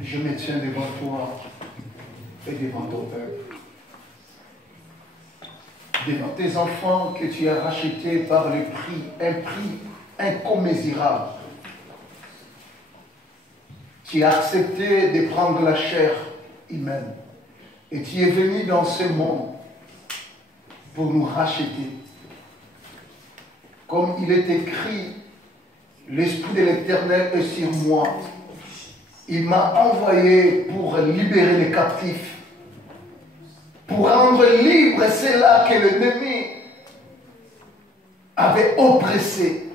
je me tiens devant toi et devant ton peuple. Devant tes enfants que tu as rachetés par le prix, un prix incommensurable. Tu as accepté de prendre la chair humaine et tu es venu dans ce monde pour nous racheter. Comme il est écrit, l'Esprit de l'Éternel est sur moi. Il m'a envoyé pour libérer les captifs, pour rendre libre ceux-là que l'ennemi avait oppressé,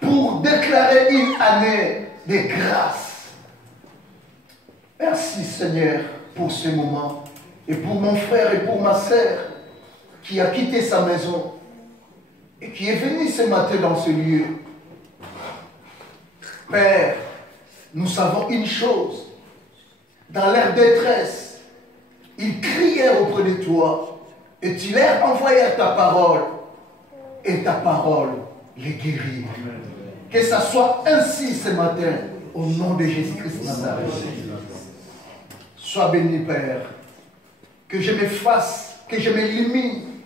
pour déclarer une année de grâce. Merci Seigneur pour ce moment et pour mon frère et pour ma sœur qui a quitté sa maison et qui est venu ce matin dans ce lieu. Père, nous savons une chose, dans leur détresse, ils crièrent auprès de toi et tu leur envoyais ta parole et ta parole les guérit. Que ça soit ainsi ce matin au nom de Jésus-Christ Nazareth. Sois béni Père, que je m'efface, que je m'élimine,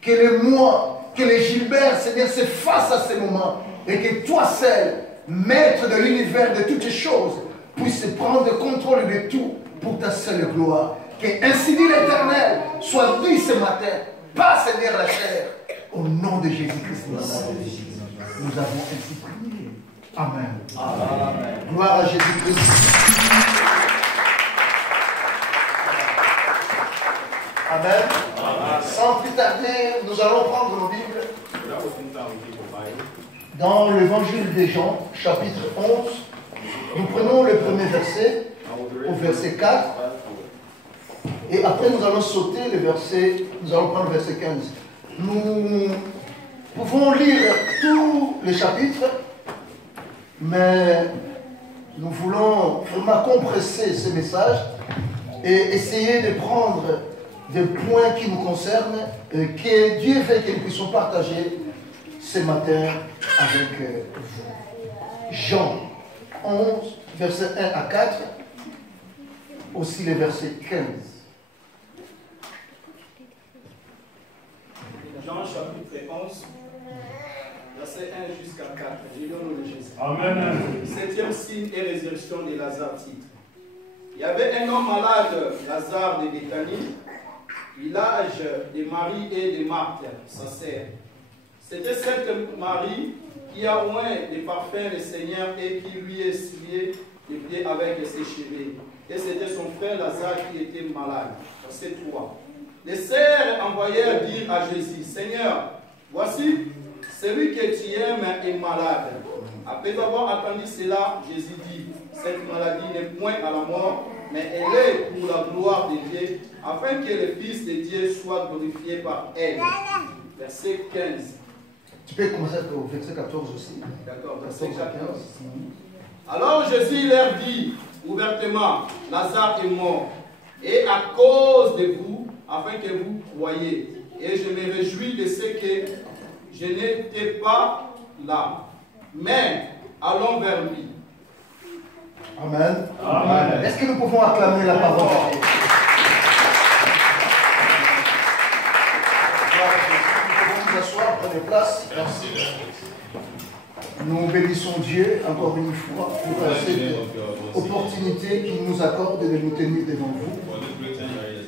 que le moi, que les Gilbert, Seigneur, se fassent à ce moment et que toi seul, Maître de l'univers, de toutes choses, puisse prendre le contrôle de tout pour ta seule gloire. Que ainsi dit l'Éternel soit dit ce matin, pas Seigneur la chair, au nom de Jésus-Christ. Nous avons ainsi prié. Amen. Amen. Gloire à Jésus-Christ. Amen. Amen. Sans plus tarder, nous allons prendre nos Bibles dans l'évangile de Jean, chapitre 11. Nous prenons le premier verset, au verset 4. Et après, nous allons sauter le verset, nous allons prendre le verset 15. Nous pouvons lire tout le chapitre, mais nous voulons vraiment compresser ce message et essayer de prendre des points qui nous concernent et que Dieu veut que nous puissions partager ce matin avec vous. Jean 11, verset 1 à 4, aussi le verset 15. Jean chapitre 11, verset 1 jusqu'à 4. J'ai lu au nom de Jésus. Amen. Septième signe et résurrection de Lazare titre. Il y avait un homme malade, Lazare de Béthanie, village de Marie et de Marthe, sa sœur. C'était cette Marie qui a oint des parfums le Seigneur et qui lui essuyait les pieds avec ses cheveux. Et c'était son frère Lazare qui était malade. Verset 3. Les sœurs envoyèrent dire à Jésus, Seigneur, voici, celui que tu aimes est malade. Après avoir entendu cela, Jésus dit, cette maladie n'est point à la mort, mais elle est pour la gloire de Dieu, afin que le Fils de Dieu soit glorifié par elle. Verset 15. Tu peux commencer au verset 14 aussi. D'accord, verset 14. Alors Jésus leur dit ouvertement, Lazare est mort, et à cause de vous, afin que vous croyiez. Et je me réjouis de ce que je n'étais pas là. Mais allons vers lui. Amen. Amen. Est-ce que nous pouvons acclamer la parole de Dieu? Nous pouvons nous asseoir, prendre place. Merci. Nous bénissons Dieu encore une fois pour cette opportunité qu'il nous accorde de nous tenir devant vous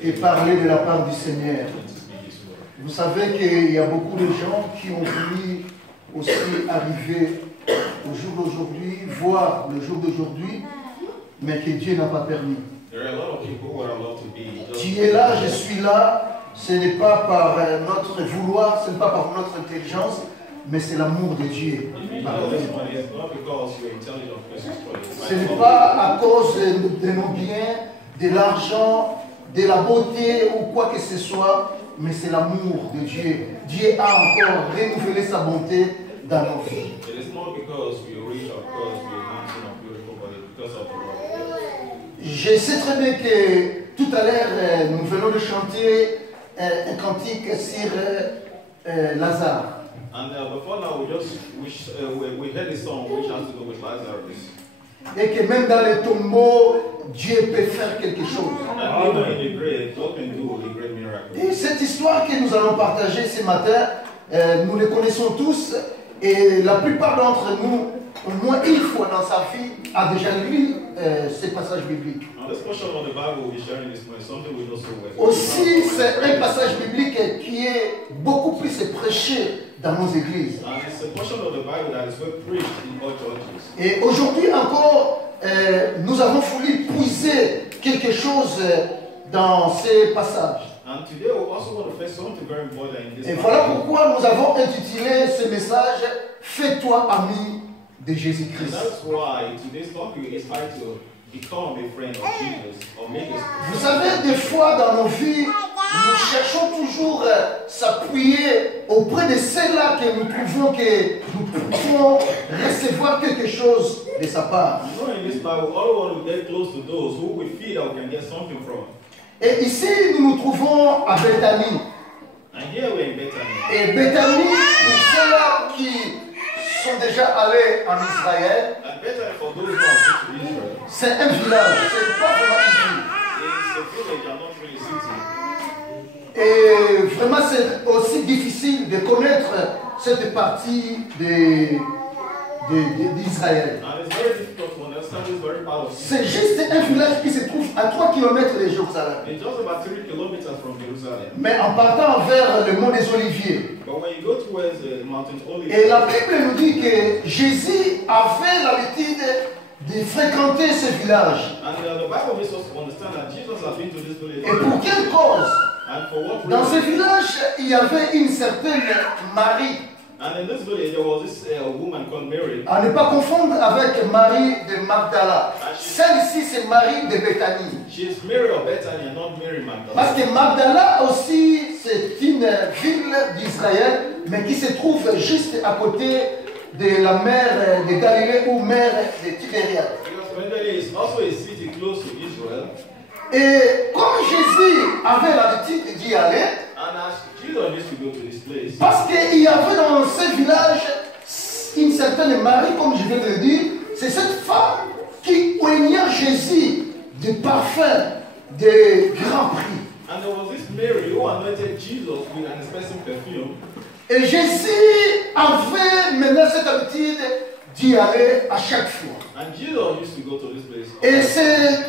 et parler de la part du Seigneur. Vous savez qu'il y a beaucoup de gens qui ont voulu aussi arriver au jour d'aujourd'hui, voir le jour d'aujourd'hui, mais que Dieu n'a pas permis. Tu es là, je suis là, ce n'est pas par notre vouloir, ce n'est pas par notre intelligence, mais c'est l'amour de Dieu. Ce n'est pas à cause de nos biens, de l'argent, de la beauté ou quoi que ce soit, mais c'est l'amour de Dieu. Dieu a encore renouvelé sa bonté dans nos vies. Je sais très bien que tout à l'heure, nous venons de chanter un cantique sur Lazare. And before now, we heard a song which has to do with Lazarus. Et que même dans les tombeaux, Dieu peut faire quelque chose. And even in the grave, God can do a great miracle. Et cette histoire que nous allons partager ce matin, nous les connaissons tous. Et la plupart d'entre nous, au moins une fois dans sa vie, a déjà lu ces passages bibliques. Now, this portion of the Bible we'll be sharing this morning, something we know so well. Aussi, c'est un passage biblique qui est beaucoup plus prêché dans nos églises. And it's a portion of the Bible that is well preached in all churches. Et aujourd'hui encore, nous avons voulu puiser quelque chose dans ces passages. And today we also want to face something very important in this Et passage. voilà pourquoi nous avons intitulé ce message « Fais-toi ami de And Jésus-Christ ». that's why today's topic is how to become a friend of Jesus or make us. Vous savez, des fois dans nos vies, nous cherchons toujours s'appuyer auprès de ceux-là que nous trouvons que nous pouvons recevoir quelque chose de sa part. You know, in this Bible, all we want to get close to those who we feel that we can get something from. Et ici, nous nous trouvons à Bethanie. And here we're in Bethany. Et Bethanie, pour ceux-là qui sont déjà allés en Israël, And Bethany, for those who have been to Israel, c'est un village, c'est pas vraiment une it's a village and not really a city. ville. Et vraiment, c'est aussi difficile de connaître cette partie d'Israël. And it's very difficult to understand this very part of C'est Israel. juste un village qui se trouve à 3 km de Jérusalem. It's just about 3 kilometers from Jerusalem. Mais en partant vers le mont des Oliviers. But when you go towards the mountain Olive, Et la Bible nous dit que Jésus avait l'habitude de fréquenter ce village. and the Bible makes us understand that Jesus has been to this village. Et pour quelle cause? And for what Dans ce reason? village, il y avait une certaine Marie. And in this village, there was this woman called Mary. À ne pas confondre avec Marie de Magdala. Celle-ci, c'est Marie de Bethanie. She is Mary of Bethany and not Mary Parce Magdalene. que Magdala aussi, c'est une ville d'Israël, mais qui se trouve juste à côté de la mer de Galilée ou mer de Tibériade. Because Magdalene is also a city close to Israel. Et comme Jésus avait l'habitude d'y aller, And as Jesus used to go to this place, parce qu'il y avait dans ce village une certaine Marie, comme je viens de le dire, c'est cette femme qui oignait Jésus de parfums de grand prix. and there was this Mary who anointed Jesus with an expensive perfume. Et Jésus avait maintenant cette habitude d'y aller à chaque fois. And Jesus used to go to this place. Et c'est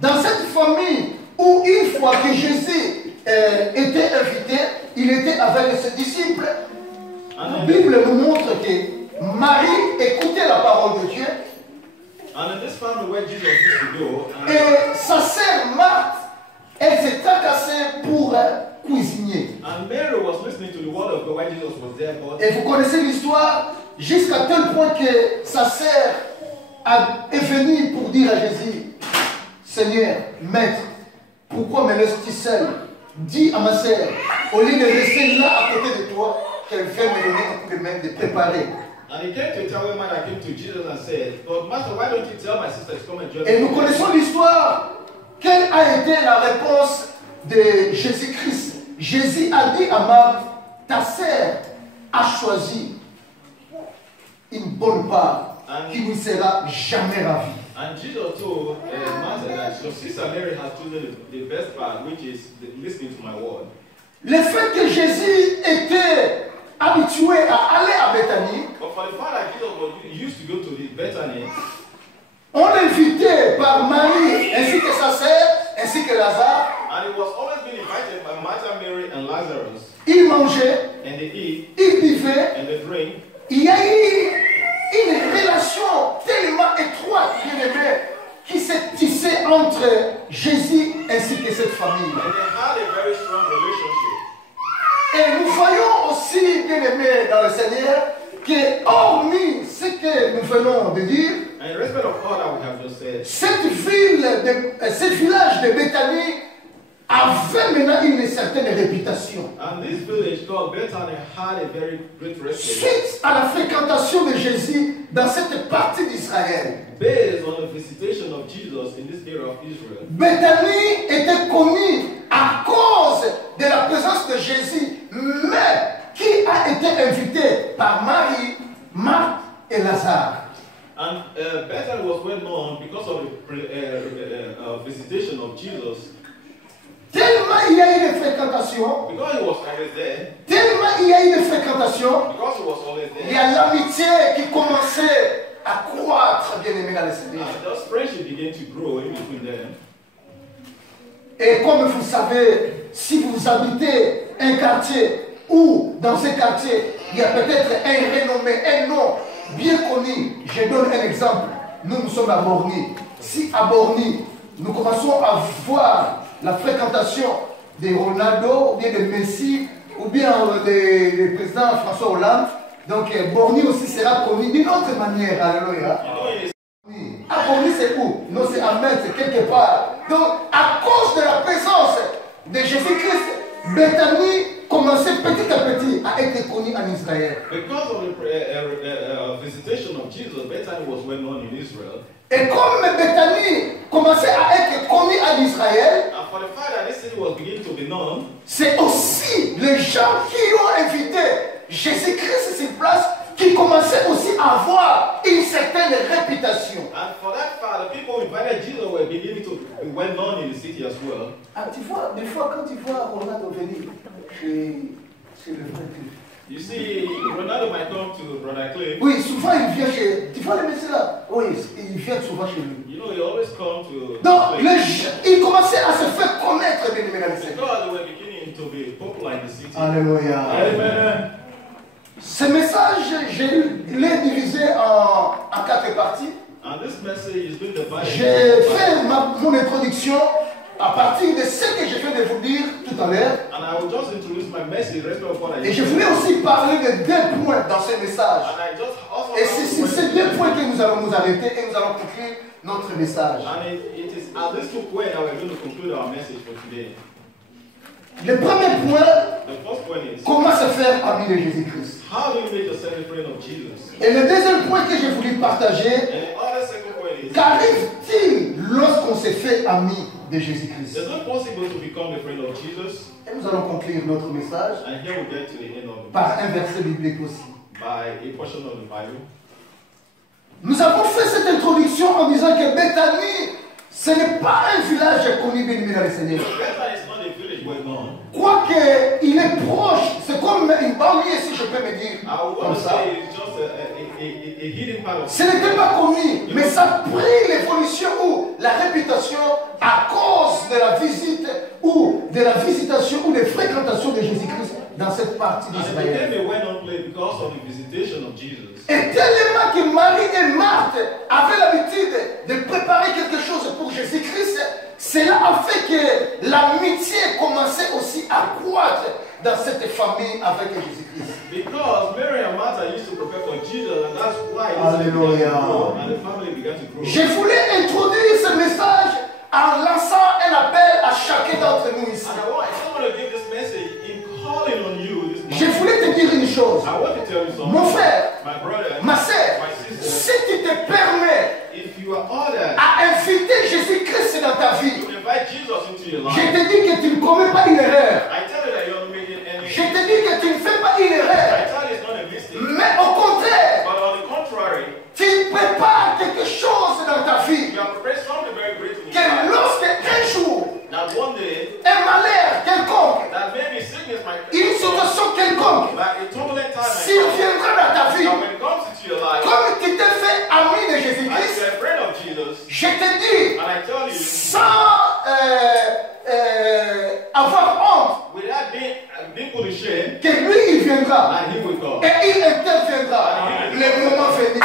dans cette famille où une fois que Jésus était invité, il était avec ses disciples. La Bible nous montre que Marie écoutait la parole de Dieu And in this family where Jesus used to go, and et sa sœur Marthe, elle s'est tracassée pour cuisiner. Mary was listening to the word of God while Jesus was there. But Et vous connaissez l'histoire jusqu'à tel point que sa sœur est venue pour dire à Jésus, Seigneur, Maître, pourquoi me laisses-tu seul? Dis à ma sœur, au lieu de rester là à côté de toi, qu'elle vienne me donner un coup de main de préparer. And he came to tell a man that came to Jesus and said, but Master, why don't you tell my sister to come and join Et nous me? connaissons l'histoire. Quelle a été la réponse de Jésus-Christ? Jésus a dit à Marthe, ta sœur a choisi une bonne part qui ne sera jamais ravie. And Jesus told Martha that your sister Mary has chosen the best part, which is listening to my word. Le fait que Jésus était habitué à aller à Bethanie, But for the fact that Jesus was used to go to the Bethany, on l'invitait par Marie, ainsi que sa sœur, ainsi que Lazare. and he was always being invited by Martha, Mary, and Lazarus, Ils mangeaient, and they eat ils buvaient. and they drink. Il y a eu une relation tellement étroite, bien aimée, qui s'est tissée entre Jésus ainsi que cette famille. And they had a very strong relationship. Et nous voyons aussi, bien aimés dans le Seigneur, que hormis ce que nous venons de dire, And in respect of all that we have just said, ce village de Bethanie avait maintenant une certaine réputation. and this village called Bethany had a very great reputation. Suite à la fréquentation de Jésus dans cette partie d'Israël, Based on the visitation of Jesus in this area of Israel. Bethanie était connue à cause de la présence de Jésus, mais qui a été invité par Marie, Marthe et Lazare. And Bethany was was well known because of the visitation of Jesus. Tellement il y a eu des fréquentations, Because he was always there. tellement il y a eu des fréquentations, Because he was always il y there. a l'amitié qui commençait à croître, bien aimé dans le Seigneur. And those friendship began to grow in between them. Et comme vous savez, si vous habitez un quartier où dans ce quartier, il y a peut-être un renommé, un nom bien connu, je donne un exemple. Nous sommes à Borny. Si à Borny, nous commençons à voir la fréquentation de Ronaldo, ou bien de Messi, ou bien du président François Hollande, donc Borny aussi sera connu d'une autre manière. Alléluia. À Borny, c'est où? Non, c'est à Metz, c'est quelque part. Donc, à cause de la présence de Jésus-Christ, Bethanie commençait petit à petit à être connue en Israël. Because of the visitation of Jesus, Bethany was well known in Israel. Et comme Bethanie commençait à être connue en Israël, And for the fact that this city was beginning to be known, c'est aussi les gens qui ont invité Jésus-Christ sur place qui commençaient aussi à avoir une certaine réputation. and for that fact, the people who invited Jesus were beginning to be well known in the city as well. Ah, tu vois, des fois quand tu vois Ronaldo venir chez le frère Cliff. You see, Ronaldo might come to Brother Clay. Oui, souvent il vient chez. Tu vois le monsieur là? Oui, il vient souvent chez lui. You know, he always come to Donc, Clay. il commençait à se faire connaître, bien aimé dans le Seigneur. Because they were beginning to be popular in the city. Alléluia. Amen. Ce message, je l'ai divisé en 4 parties. And this message is being divided. J'ai fait mon introduction à partir de ce que je viens de vous dire tout à l'heure. And I will just introduce my message, rest of what I Et je voulais aussi parler de 2 points dans ce message. And I just also Et c'est sur ces 2 points que nous allons nous arrêter et nous allons conclure notre message. And it is at this 2 points that we're going to conclude our message for today. Le premier point, The first point is, comment se faire ami de Jésus-Christ. how do you make yourself a friend of Jesus? Et le deuxième point que j'ai voulu partager, And the other second point is, qu'arrive-t-il lorsqu'on se fait ami de Jésus-Christ? it's not possible to become a friend of Jesus. Et nous allons conclure notre message And here we get to the end of the par un verset biblique aussi. by a portion of the Bible. Nous avons fait cette introduction en disant que Bethanie, ce n'est pas un village connu bien dans le Seigneur. Bethany is not a village well known. Quoique il est proche, c'est comme une banlieue si je peux me dire I want comme to ça. say it's just a hidden part of Ce n'était pas connu, mais ça a pris l'évolution ou la réputation à cause de la visite ou de la visitation ou des fréquentations de Jésus-Christ dans cette partie And it d'Israël. became a well-known place because of the visitation of Jesus. Et tellement que Marie et Marthe avaient l'habitude de préparer quelque chose pour Jésus-Christ, cela a fait que l'amitié commençait aussi à croître dans cette famille avec Jésus-Christ. Because Mary and Martha used to prepare for Jesus, and that's why this began to Hallelujah. grow, and the family began to grow. Je voulais introduire ce message en lançant un appel à chacun d'entre nous ici. And I want to give this message in calling on you this Je morning. voulais te dire une chose. I want to tell you something. Mon frère, My brother, ma sœur, my sister, si tu te permets if you are ordered à inviter Jésus-Christ dans ta vie, to invite Jesus into your je life, te dis que tu ne commets pas une erreur. I tell you that you're not making any Je te dis que tu ne fais pas une I erreur. tell you it's not a mistake. Mais au contraire, But on the contrary, tu prépares quelque chose dans ta vie. you have prepared something very great in your Que life. lorsque un jour, That one day, un malheur quelconque, that maybe sickness might une situation quelconque, that a turbulent time might s'il come. viendra dans ta vie, And when it comes into your life, comme tu t'es fait ami de as Jésus-Christ, you're a friend of Jesus, je te dis, and I tell you, sans avoir honte, without being put to shame, que lui il viendra and he will come. et il interviendra le moment venu.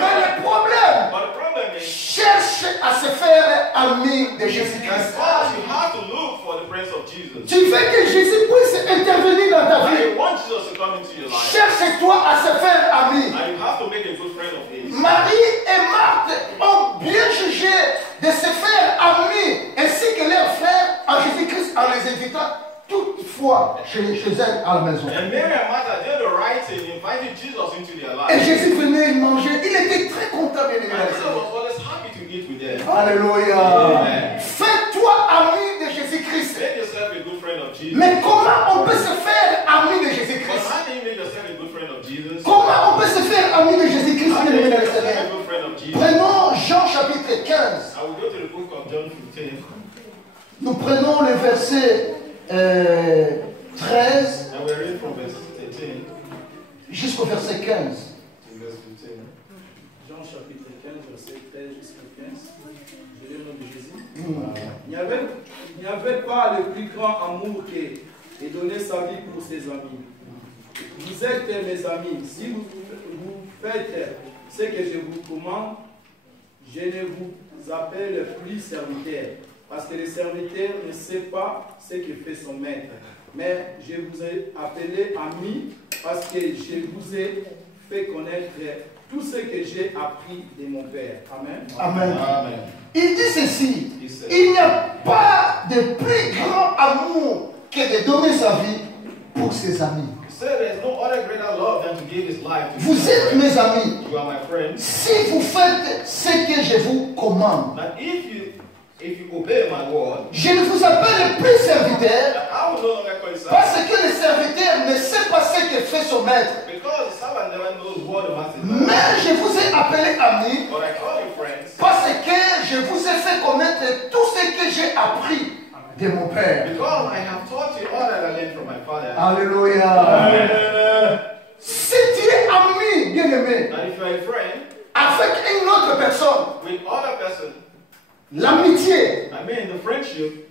Mais le problème, But the problem is, cherche à se faire ami de as Jésus-Christ. far as you have to look for the presence of Jesus, Tu veux que Jésus puisse intervenir dans ta and vie. you want Jesus to come into your life, Cherche-toi à se faire ami. and you have to make a good friend of his. Marie et Marthe ont bien jugé de se faire amis ainsi que leurs frères en Jésus-Christ en les invitant toutefois chez elles à la maison. And Mary and Martha did the right thing, invited Jesus into their Et life. Jésus venait manger. Il était très content, bien And aimé. Jesus was always happy to eat with them. Alléluia. Amen. Fais-toi ami de Jésus-Christ. Make yourself a good friend of Jesus. Mais comment on peut se faire ami de But Jésus-Christ? how do you make yourself a good friend of Jesus? Comment on peut se faire ami de Jésus-Christ, How bien do you aimé dans make le yourself Seigneur? a good friend of Jesus? Prenons Nous prenons le verset 13 And we read from verse 13 jusqu'au verset 15. to verse 15. Jean chapitre 15, verset 13 jusqu'au 15. Je lis au nom de Jésus. Mm. Il n'y avait pas le plus grand amour que de donner sa vie pour ses amis. Vous êtes mes amis. Si vous faites ce que je vous commande, je ne vous appelle plus serviteur, parce que le serviteur ne sait pas ce que fait son maître. Mais je vous ai appelé ami, parce que je vous ai fait connaître tout ce que j'ai appris de mon Père. Amen. Amen. Amen. Il dit ceci, He said, il n'y a pas de plus grand amour que de donner sa vie pour ses amis. He said there's no other greater love than to give his life to Vous his êtes friends. mes amis You are my friends. si vous faites ce que je vous commande. That if you obey my word, Je ne vous appelle plus serviteur I will no longer call you servant. parce que le serviteur ne sait pas ce que fait son maître. Because the servant never knows what the master does. Mais je vous ai appelé ami But I call you friends parce que je vous ai fait connaître tout ce que j'ai appris de mon Père. because I have taught you all that I learned from my father. Alléluia. Si tu es ami, bien-aimé, That if you are a friend avec une autre personne, with other person, l'amitié I mean the friendship,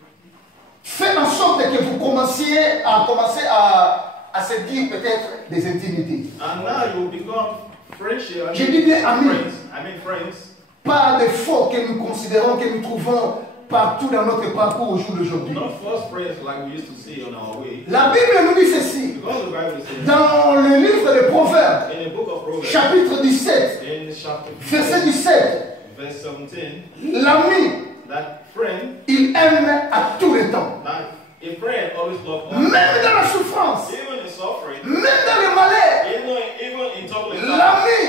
fait en sorte que vous commenciez à se dire peut-être des intimités. and now you will become friendship. Je dis bien amis. Friends. Pas des faux que nous considérons, que nous trouvons partout dans notre parcours au jour d'aujourd'hui. Not false friends like we used to see on our way. La Bible nous dit ceci, Because the Bible says dans le livre des Proverbes, in the book of Proverbs, chapitre 17, in chapter verset 15, 17, verse 17, l'ami, that friend, il aime à tout le temps. that a friend always loves all. Même dans la souffrance, Even in suffering, même dans le malheur, even in turbulent times, l'ami,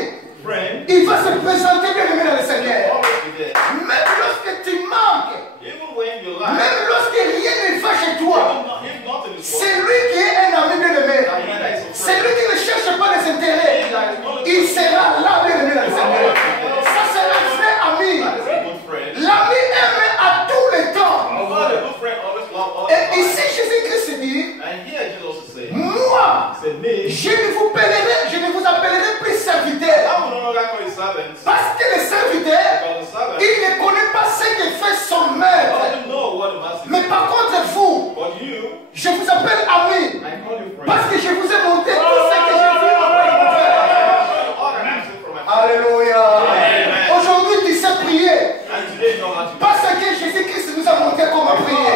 friend, il va se présenter bien aimé dans le will Seigneur. always be there. Même lorsque tu manques, Even when you lie, même lorsque rien ne va chez toi, if nothing is c'est wrong, lui qui est un ami bien aimé. that man that is a C'est friend, lui qui ne cherche pas les intérêts. Il sera là bien aimé dans le Seigneur. Ça c'est un vrai ami. that is a good friend. L'ami aime à tout le temps. Because a good friend always loves all the Et time. ici Jésus-Christ dit, And here Jesus is saying, moi, he said, me, je ne vous appellerai plus serviteur. I will no longer call you servants, Parce que le serviteur, because the servant il ne connaît pas ce que fait son maître. doesn't know what the master Mais is. par contre vous, But you, je vous appelle ami. I call you friend. Parce que je vous ai montré tout ce que j'ai vu auprès de mon Père. All that I've seen from my father. Alléluia. Amen. Aujourd'hui tu sais prier. And today you know how to do Parce que Jésus-Christ nous a montré comment prier.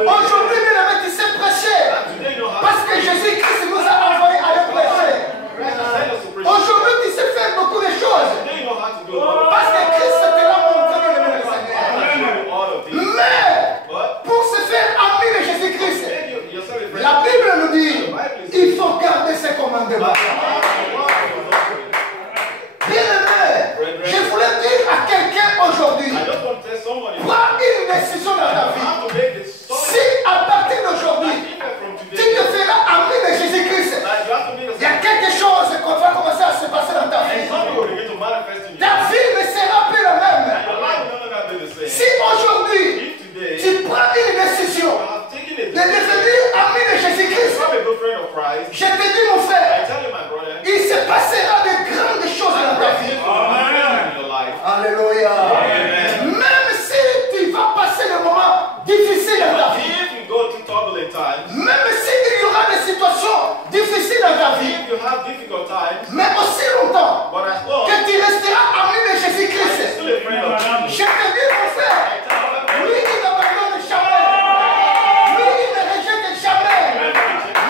Aujourd'hui, bien aimé, tu sais prêcher. And today you know how Parce que Jésus-Christ nous a envoyé à le prêcher. Christ has sent us to preach. Aujourd'hui, tu sais faire beaucoup de choses. Today you know how to do a lot of Parce que Christ te l'a montré, bien aimé, le Seigneur. I can show you all of these. Mais, But pour se faire ami de Jésus-Christ, make yourself a friend. la Bible nous dit, il faut garder ses commandements. Bien aimé, je voulais dire à quelqu'un aujourd'hui, I just want to tell somebody, prends une décision dans ta you vie. have to make this solid. Si à partir d'aujourd'hui, Even from tu today, te feras ami de Jésus-Christ, that you have to make il y a yourself. quelque chose qui va commencer à se passer dans ta And vie. something will begin to manifest in you. Ta vie ne sera plus la même. And your life will no longer be the same. Si aujourd'hui, If today tu prends une décision you have taken a de decision devenir ami de to Jésus-Christ, become a good friend of Christ, je te dis mon I frère, tell you, my brother, il se passera de grandes choses dans ta vie. in your life. Alléluia. Amen. Même si tu vas passer des moments difficiles dans ta vie, If you go through turbulent times, même s'il y aura des situations difficiles dans ta vie, if you have difficult times, mais aussi longtemps but as long que as tu resteras ami de you're Jésus-Christ, still a friend of Jesus, je te dis mon frère, I tell you, lui il n'abandonne jamais, lui il ne rejette jamais,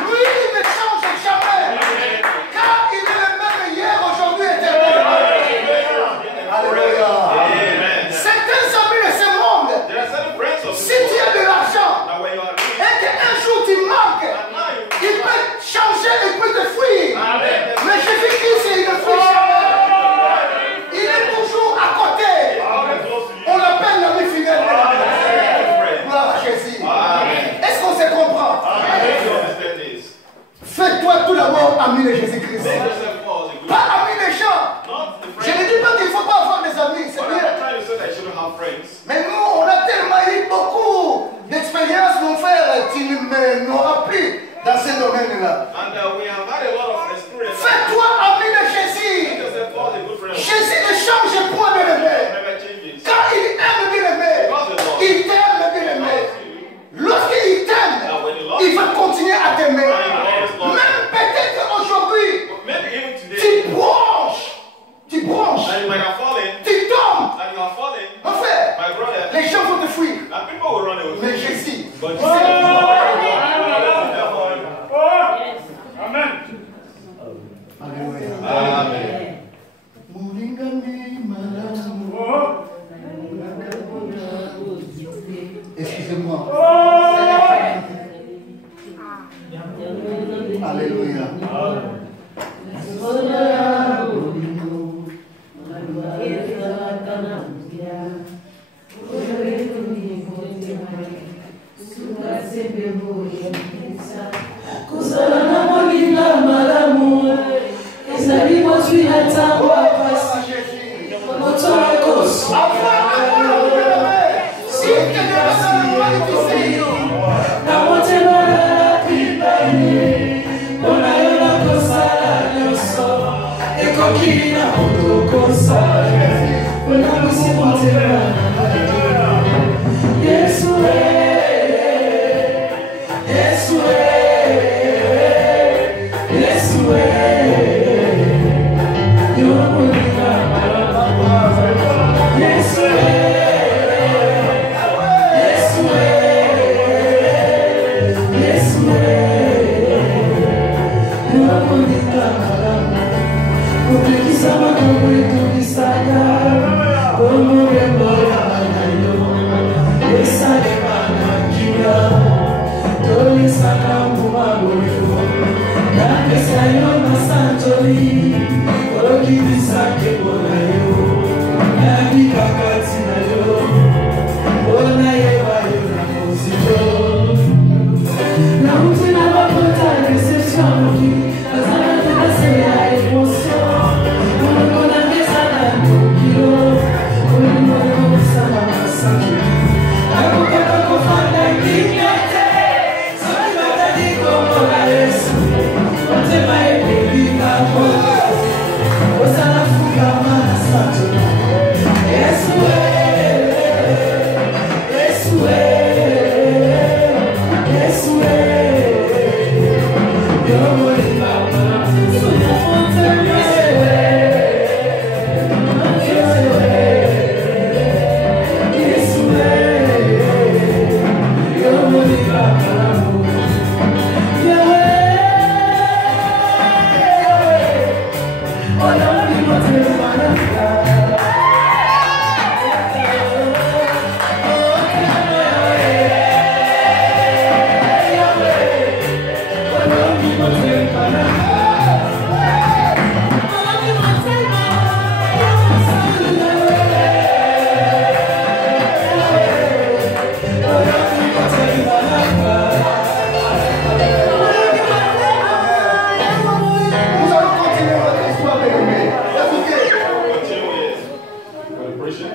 lui il ne change jamais, car il est le même hier, aujourd'hui, éternellement. Alléluia. Amen. Certains amis de ce monde, There are certain friends of si tu as de l'argent that when you are rich, et qu'un jour tu manques, and now you il peut changer, il peut te fuir. Amen. Mais Jésus-Christ, il ne fuit jamais. Il est toujours à côté. On l'appelle l'ami fidèle. Gloire à Jésus. Amen. Est-ce qu'on se comprend? You understand this? Fais-toi tout d'abord ami de Jésus-Christ. Make yourself call as a good Pas ami des gens. not the Je friend. ne dis pas qu'il ne faut pas avoir des amis, c'est But I'm bien. not trying to say that you shouldn't have friends. Mais nous, on a tellement eu beaucoup frère, tu ne m'auras plus dans ce domaine-là. And we have had a lot of experience. Fais-toi ami de Jésus. Make yourself called a good friend. Jésus ne change point, bien-aimé. Never changes. Quand il aime, bien-aimé, il t'aime, bien-aimé. Lorsqu'il t'aime, il va continuer à t'aimer. Même peut-être aujourd'hui, Maybe even today, tu bronches, and you might have fallen, tu tombes. and you have fallen, Mon frère, my brother, les gens vont te fuir. and people will run away. Mais Jésus, But tu sais, Amen. Alléluia. Amen. Excusez-moi. Alléluia.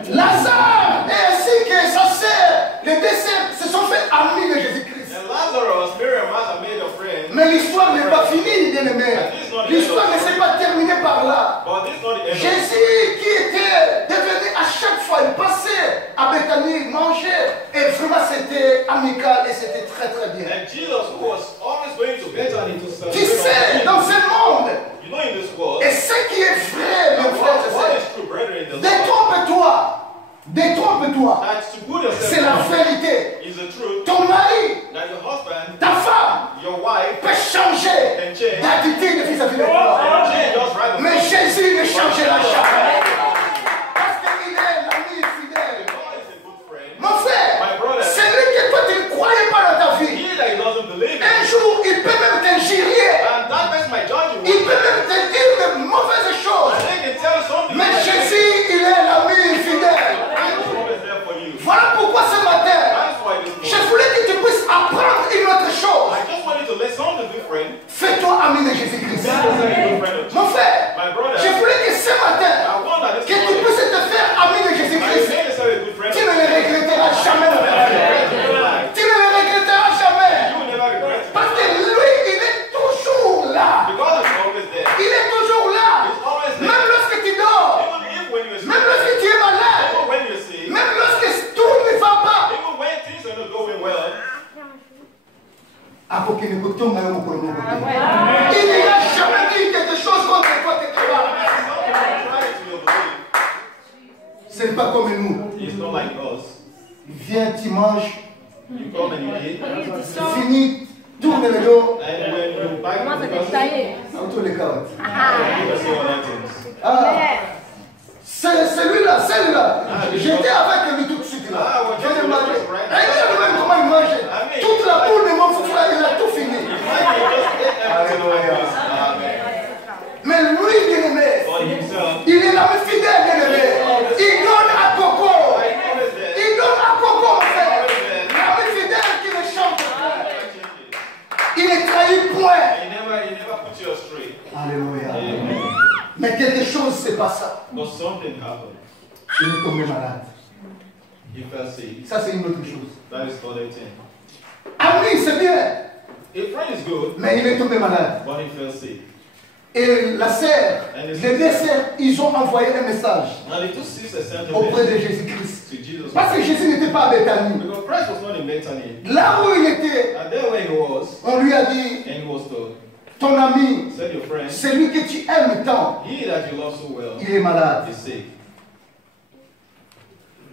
Lazare ainsi que sa sœur, les deux sœurs se sont fait amis de Jésus-Christ. And Lazarus, Mary and Martha made a friend. Mais l'histoire n'est pas finie, bien-aimé. L'histoire ne s'est pas terminée par là. But this is not the end of it. Jésus qui était devenu à chaque fois, il passait à Bethanie, manger, et vraiment c'était amical et c'était très très bien. And Jesus, who was always going to Bethany to Tu celebrate, sais, dans ce monde, you know, in this world, et ce qui est vrai, mon frère, what is true, brethren, in the world, détrompe-toi. Détrompe-toi. that to put yourself C'est la down vérité. is the truth. Ton mari, That your husband, ta femme your wife, peut changer d'attitude vis-à-vis de toi. and change just right. Mais Jésus ne changera jamais. Parce qu'il est l'ami fidèle. God is a good friend. Mon frère, My brother, celui que toi tu ne croyais pas dans ta vie, he that he doesn't believe in, un jour il peut même t'injurier. and that person might judge you. Il peut même te dire de mauvaises choses. And they can tell something. Mais Jésus, il est l'ami fidèle. God is always there for you. Voilà pourquoi ce matin, That's why this je morning, voulais que tu puisses apprendre une autre chose. I just want you to let something different. Fais-toi ami de Jésus-Christ. That is a good friend of Mon Jesus. frère, My brother, je voulais que ce matin, I want that this que tu morning, puisses te faire ami de I Jésus-Christ. made yourself a good friend Tu of ne le regretteras jamais. Jesus. Tu ne le regretteras jamais. Il n'a jamais dit quelque chose contre toi quelque part. Ce n'est pas comme nous. It's not like us. Viens, tu manges, You come and you eat. tu finis, tourne le dos. And when you buy Comment ça the t'est person, taillé? En tous les cas. you will say other things. Ah, c'est celui-là, celle-là. J'étais avec lui tout de suite là. Je l'ai mangé. Regarde même comment il mangeait. Toute la boule de mon frère, il a tout fini. Alléluia. Mais lui, bien aimé, For himself, il est l'homme fidèle, bien aimé. Il donne à Coco. always there. Il donne à Coco, mon frère. L'homme fidèle qui ne chante pas. Il est trahi, point. He never put you astray. Alléluia. Amen. Mais quelque chose s'est passé. But something happened. Il est tombé malade. He fell sick. Ça, c'est une autre chose. That is other thing. Ami, c'est bien. A friend is good, Mais il est tombé malade. but he fell sick. Et la sœur, les deux sœurs, ils ont envoyé un message And the two sisters sent a auprès de message Jésus-Christ. to Jesus. Parce que Jésus n'était pas à Bethanie. Because Christ was not in Bethany. Là où il était, And there where he was, on lui a dit, and he was told, ton ami, said your friend, celui que tu aimes tant, he that you love so well, il est malade. is sick.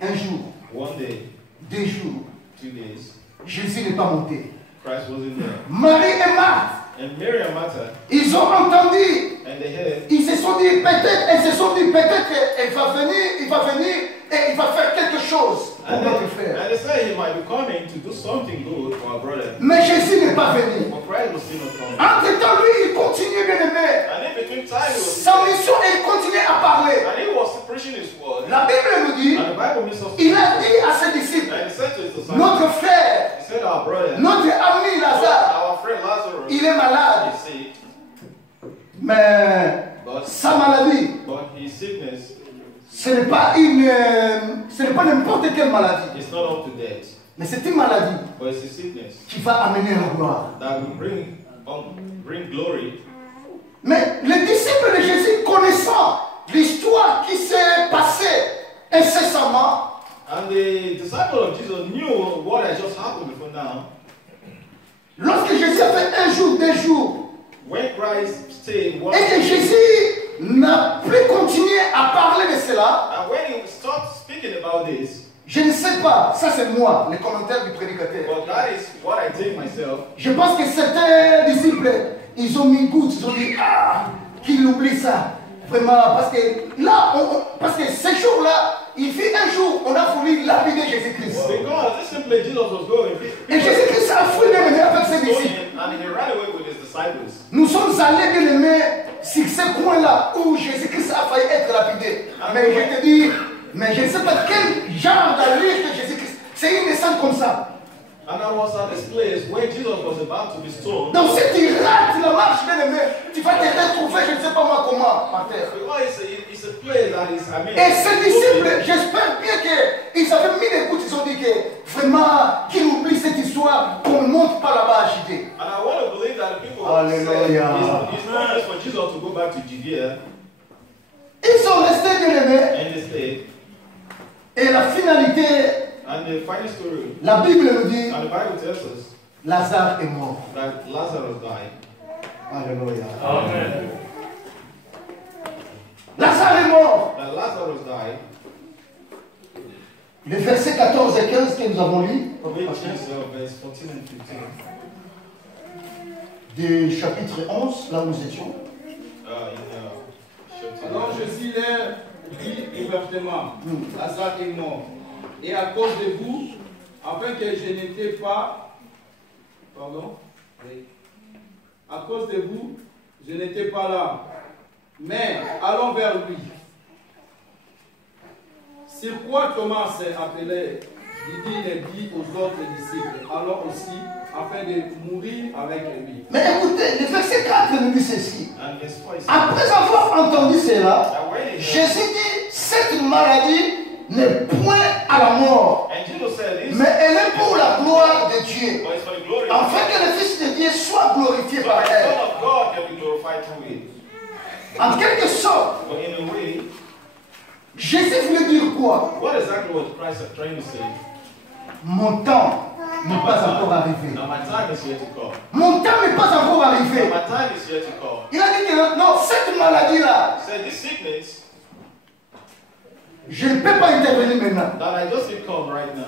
Un jour, One day, 2 jours, 2 days, Jésus n'est pas monté. Christ wasn't there. Marie et Marthe, And Mary and Martha, ils ont entendu. and they heard, Ils se sont dit peut-être qu'il va venir et il va faire quelque chose pour notre frère. and they said he might be coming to do something good for our brother. Mais Jésus n'est pas venu. But Christ was still not coming. Entre-temps, lui, il continuait bien aimé. And in between time, he was Sa mission, et il continuait à parler. and he was preaching his word. La Bible nous dit, And the Bible makes us il a dit à ses disciples, and he said to his disciples, notre frère, he said, our brother, notre ami Lazare, our friend Lazarus, il est malade. is sick, Mais but sa maladie, his sickness ce n'est pas n'importe quelle maladie. is not up to death, Mais c'est une maladie but it's a sickness qui va amener la gloire. that will bring glory. Mais les disciples de Jésus, connaissant l'histoire qui s'est passée incessamment, And the disciples of Jesus knew what had just happened before now. lorsque Jésus a fait 1 jour, 2 jours, When Christ stayed one et que day, Jésus n'a plus continué à parler de cela, and when he stopped speaking about this, je ne sais pas, ça c'est moi, les commentaires du prédicateur. but that is what I think myself. Je pense que certains disciples, ils ont mis goutte, ils ont dit, ah, qu'il oublie ça. Vraiment, parce que là, parce que ce jour-là, il fit un jour, on a voulu lapider Jésus-Christ. Because this simply Jesus was going. Et Jésus-Christ a fui bien aimé avec ses disciples. And he ran away with his disciples. Nous sommes allés bien aimés sur ce coin-là où Jésus-Christ a failli être lapidé. Mais je te dis, mais je ne sais pas quel genre d'allure que Jésus-Christ. C'est une descente comme ça. And I was at this place where Jesus was about to be stoned. Donc si tu rates la marche bien aimé, tu vas te retrouver, je ne sais pas moi comment, par terre. Because it's a place that is, I mean, Et ces disciples, j'espère bien qu'ils avaient mis les gouttes, ils ont dit que vraiment, qu'ils oublient cette histoire, qu'on ne monte pas là-bas à Judée. And I want to believe that the people Hallelujah. said it's not just for Jesus to go back to Judea Ils sont restés bien aimés. and they stayed. Et la finalité, And the final story, la Bible nous dit, and the Bible tells us Lazare est mort. that Lazarus died. Alléluia. Amen. Lazare est mort. That Lazarus died. Les versets 14 et 15 que nous avons lus, Which is verse 14 and 15. du chapitre 11, là où nous étions. Alors Jésus leur dit ouvertement, Lazare est mort. Et à cause de vous, afin que je n'étais pas, pardon, oui. À cause de vous, je n'étais pas là. Mais allons vers lui. Sur quoi Thomas s'est appelé, il dit aux autres disciples, allons aussi, afin de mourir avec lui. Mais écoutez, le verset 4 nous dit ceci. And verse 4 is Après avoir entendu cela, that when he Jésus dit, cette maladie n'est point à la mort, and Jesus said this, mais elle est pour la gloire de Dieu, but it's for the glory of afin God. que le Fils de Dieu soit glorifié So par the elle. Son of God can be glorified through it. En quelque sorte, But in a way, Jésus voulait dire quoi? what exactly was Christ trying to say? Mon temps n'est pas encore arrivé. Now my time is yet to come. Mon temps n'est pas encore Now arrivé. my time is yet to come. Il a dit que non, cette maladie-là, He said, this sickness je ne peux pas intervenir maintenant. that I just did come right now,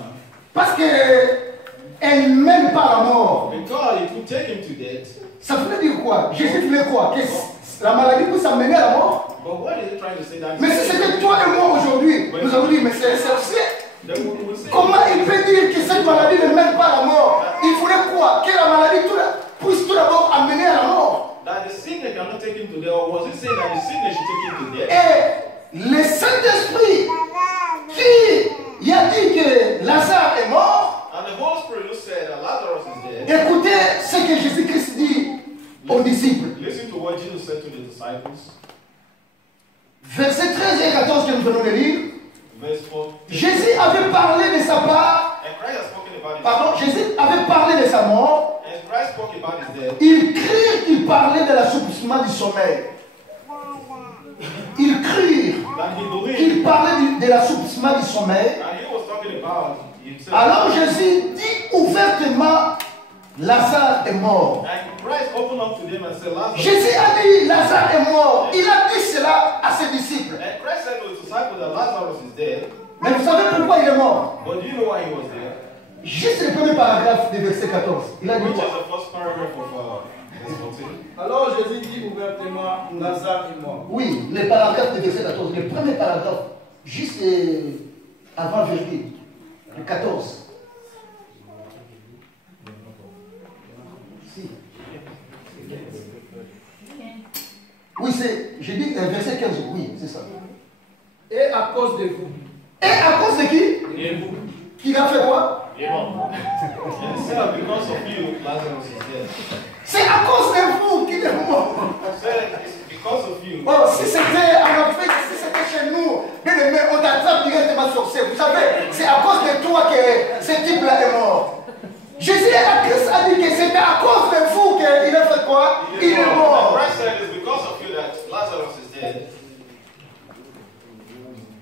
Parce qu'elle ne mène pas à la mort. because it will take him to death. Ça voulait dire quoi? Jésus voulait quoi? Que la maladie puisse amener à la mort? But what is he trying to say? That Mais si c'était toi et moi aujourd'hui, nous avons dit, mais c'est un sorcier. then we will say, Comment il peut dire que cette maladie ne mène pas à la mort? Il voulait quoi? Que la maladie puisse tout d'abord amener à la mort. that the sickness cannot take him to death, or was he saying that the sickness should take him to death? Et le Saint-Esprit qui a dit que Lazare est mort, And the Holy Spirit who said that Lazarus is dead. écoutez ce que Jésus-Christ dit aux disciples. Listen to what Jesus said to the disciples. Versets 13 et 14 que nous venons de lire. Verse 4. Jésus avait parlé de sa part, And Christ has spoken about his pardon, Jésus avait parlé de sa mort. And Christ spoke about his death. Ils crurent qu'il parlait de l'assouplissement du sommeil. Ils crurent That he believed. qu'il parlait de l'assouplissement du sommeil. And he was talking about himself. Alors Jésus dit ouvertement, Lazare est mort. And Christ opened up to them and said, Lazarus. Jésus a dit, Lazare est mort. Il a dit cela à ses disciples. And Christ said to his disciples that Lazarus is dead. Mais vous savez pourquoi il est mort? But do you know why he was there? Juste le premier paragraphe du verset 14. Il a dit Which is quoi? the first paragraph of verse 14. Alors Jésus dit ouvertement, Lazare est mort. Oui, le paragraphe du verset 14. Le premier paragraphe, juste avant le virgule. Le 14. Si. Oui, c'est. J'ai dit verset 15. Oui, c'est ça. Et à cause de vous. Et à cause de qui? Et vous. Qui a fait quoi? And he said, because of you, Lazarus is dead. C'est à cause de vous qu'il est mort. He said, it's because of you. Oh, si c'était en Afrique, si c'était chez nous, bien aimé, on t'attrape directement sorcier. Vous savez, c'est à cause de toi que ce type-là est mort. Jésus à Christ a dit que c'était à cause de vous qu'il a fait quoi? Il est And mort. Christ said, it's because of you that Lazarus is dead.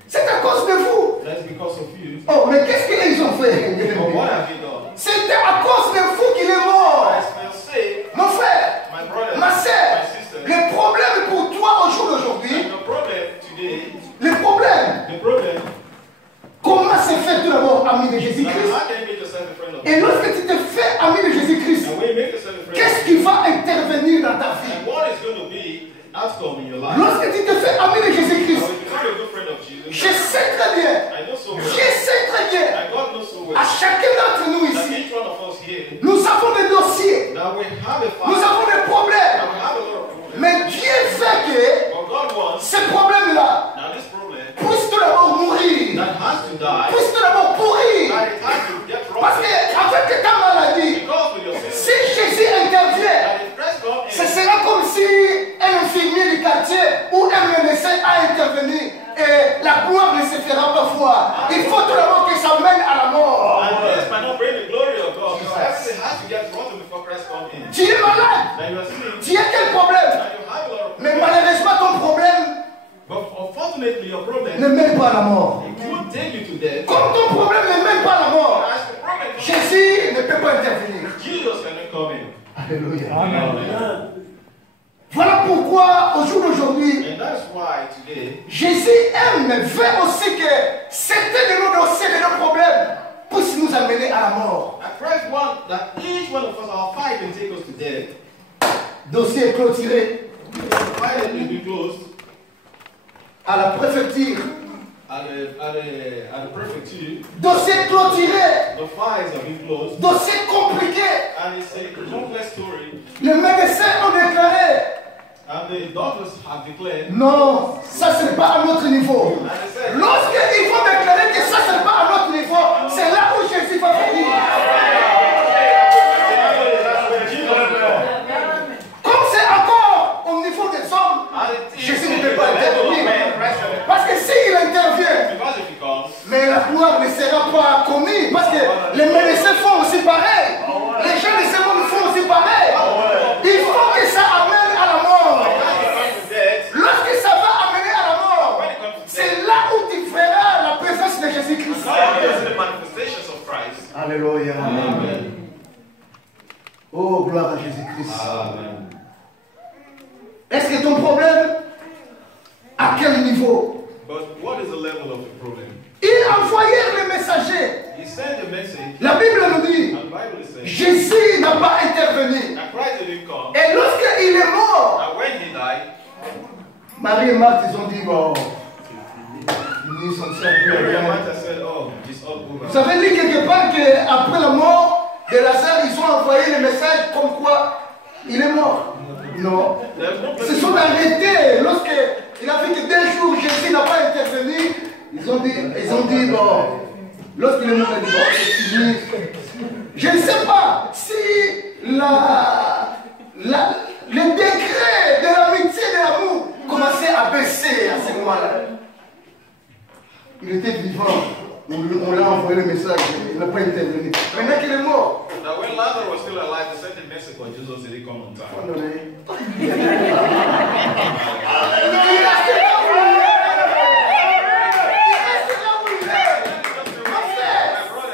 C'est à cause de vous. That's because of you. Oh, mais qu'est-ce qu'ils ont fait? But what have you done? C'était à cause de vous qu'il est mort. Christ will say, Mon frère, my brother, ma soeur, my sister, le problème pour toi au jour d'aujourd'hui, and the problem today, le problème, the problem, comment se fait tout d'abord ami de now Jésus-Christ? how can you make yourself a friend of Et God? lorsque tu te fais ami de Jésus-Christ, And when you make yourself a friend qu'est-ce of qui va intervenir dans ta God, vie? and what is going to be outcome in your life? Lorsque tu te fais ami de Now, Jésus-Christ, if you become a good friend of Jesus, je sais très bien, I know so well, je sais très bien, and God knows so well, à chacun d'entre nous that ici, each one of us here, nous avons des dossiers, that we have a nous fight, avons des that problèmes, we have a lot of problems, mais Dieu veut que but God wants, ces problèmes-là now this problem, puissent tout d'abord mourir, that has to die, puissent tout d'abord pourrir, that it has to get parce rotten, qu'avec ta maladie, because with your sin, si Jésus intervient, that if Christ comes ce in, sera comme si un infirmier du quartier ou un médecin a intervenu et la gloire ne se fera pas voir. Il faut tout d'abord que ça mène à la mort. and this might not bring the glory of God, because everything has to get rotten before Christ comes in. Tu es malade. Now you are sick, Tu as quel problème? and you have a lot of Mais problems, malheureusement, ton problème but unfortunately your problem, ne mène pas à la mort. it could take you to death. Comme ton problème ne mène pas à la mort, As the problem comes, Jésus ne peut pas intervenir. Jesus cannot come in. Alléluia. Amen. Voilà pourquoi, au jour d'aujourd'hui, And that's why today, Jésus veut aussi que certains de nos dossiers, de nos problèmes, puissent nous amener à la mort. and Christ wants that each one of us, our fight can take us to death. Dossier clôturé The fight has been closed à la préfecture. at the prefecture. Dossier clôturé. The files have been closed, Dossier compliqué. and it's a complex story. Les médecins ont déclaré, And the doctors have declared, non, ça ce n'est pas à notre niveau. and they said, Lorsqu'ils vont déclarer que ça ce n'est pas à notre niveau, c'est là où Jésus va venir. Comme c'est encore au niveau des hommes, Jésus ne peut pas intervenir. Parce que s'il intervient, because if he comes, mais la gloire ne sera pas commise. Parce que les médecins font aussi pareil. Les gens de ce monde font aussi pareil. Il faut que ça amène à la mort. when he comes to death, Lorsque ça va amener à la mort, c'est là où tu verras la Alléluia. Amen. Oh, gloire à Jésus-Christ. Amen. Est-ce que ton problème, à quel niveau? But what is the level of the problem? Ils envoyèrent le messager. He sent a message, La Bible nous dit, and the Bible is saying Jésus n'a pas intervenu. that Christ didn't come. Et lorsqu'il est mort, And when he died, Marie et Marthe, ils ont dit, bon, fini, son service. Mary and Martha said, oh, it's all over. Vous avez lu quelque part qu'après la mort de Lazare, ils ont envoyé le message comme quoi il est mort. Non. Ils se sont arrêtés. Lorsqu'il a fait que 2 jours, Jésus n'a pas intervenu. Ils ont dit bon, lorsqu'il est mort, il a dit bon, c'est fini. Je ne sais pas si le degré de l'amitié et de l'amour commençait à baisser à ce moment-là. Il était vivant. On l'a envoyé le message. Il n'a pas intervenu. Maintenant qu'il est mort. Now when Lazarus was still alive, they sent a message for Jesus, did he come on time?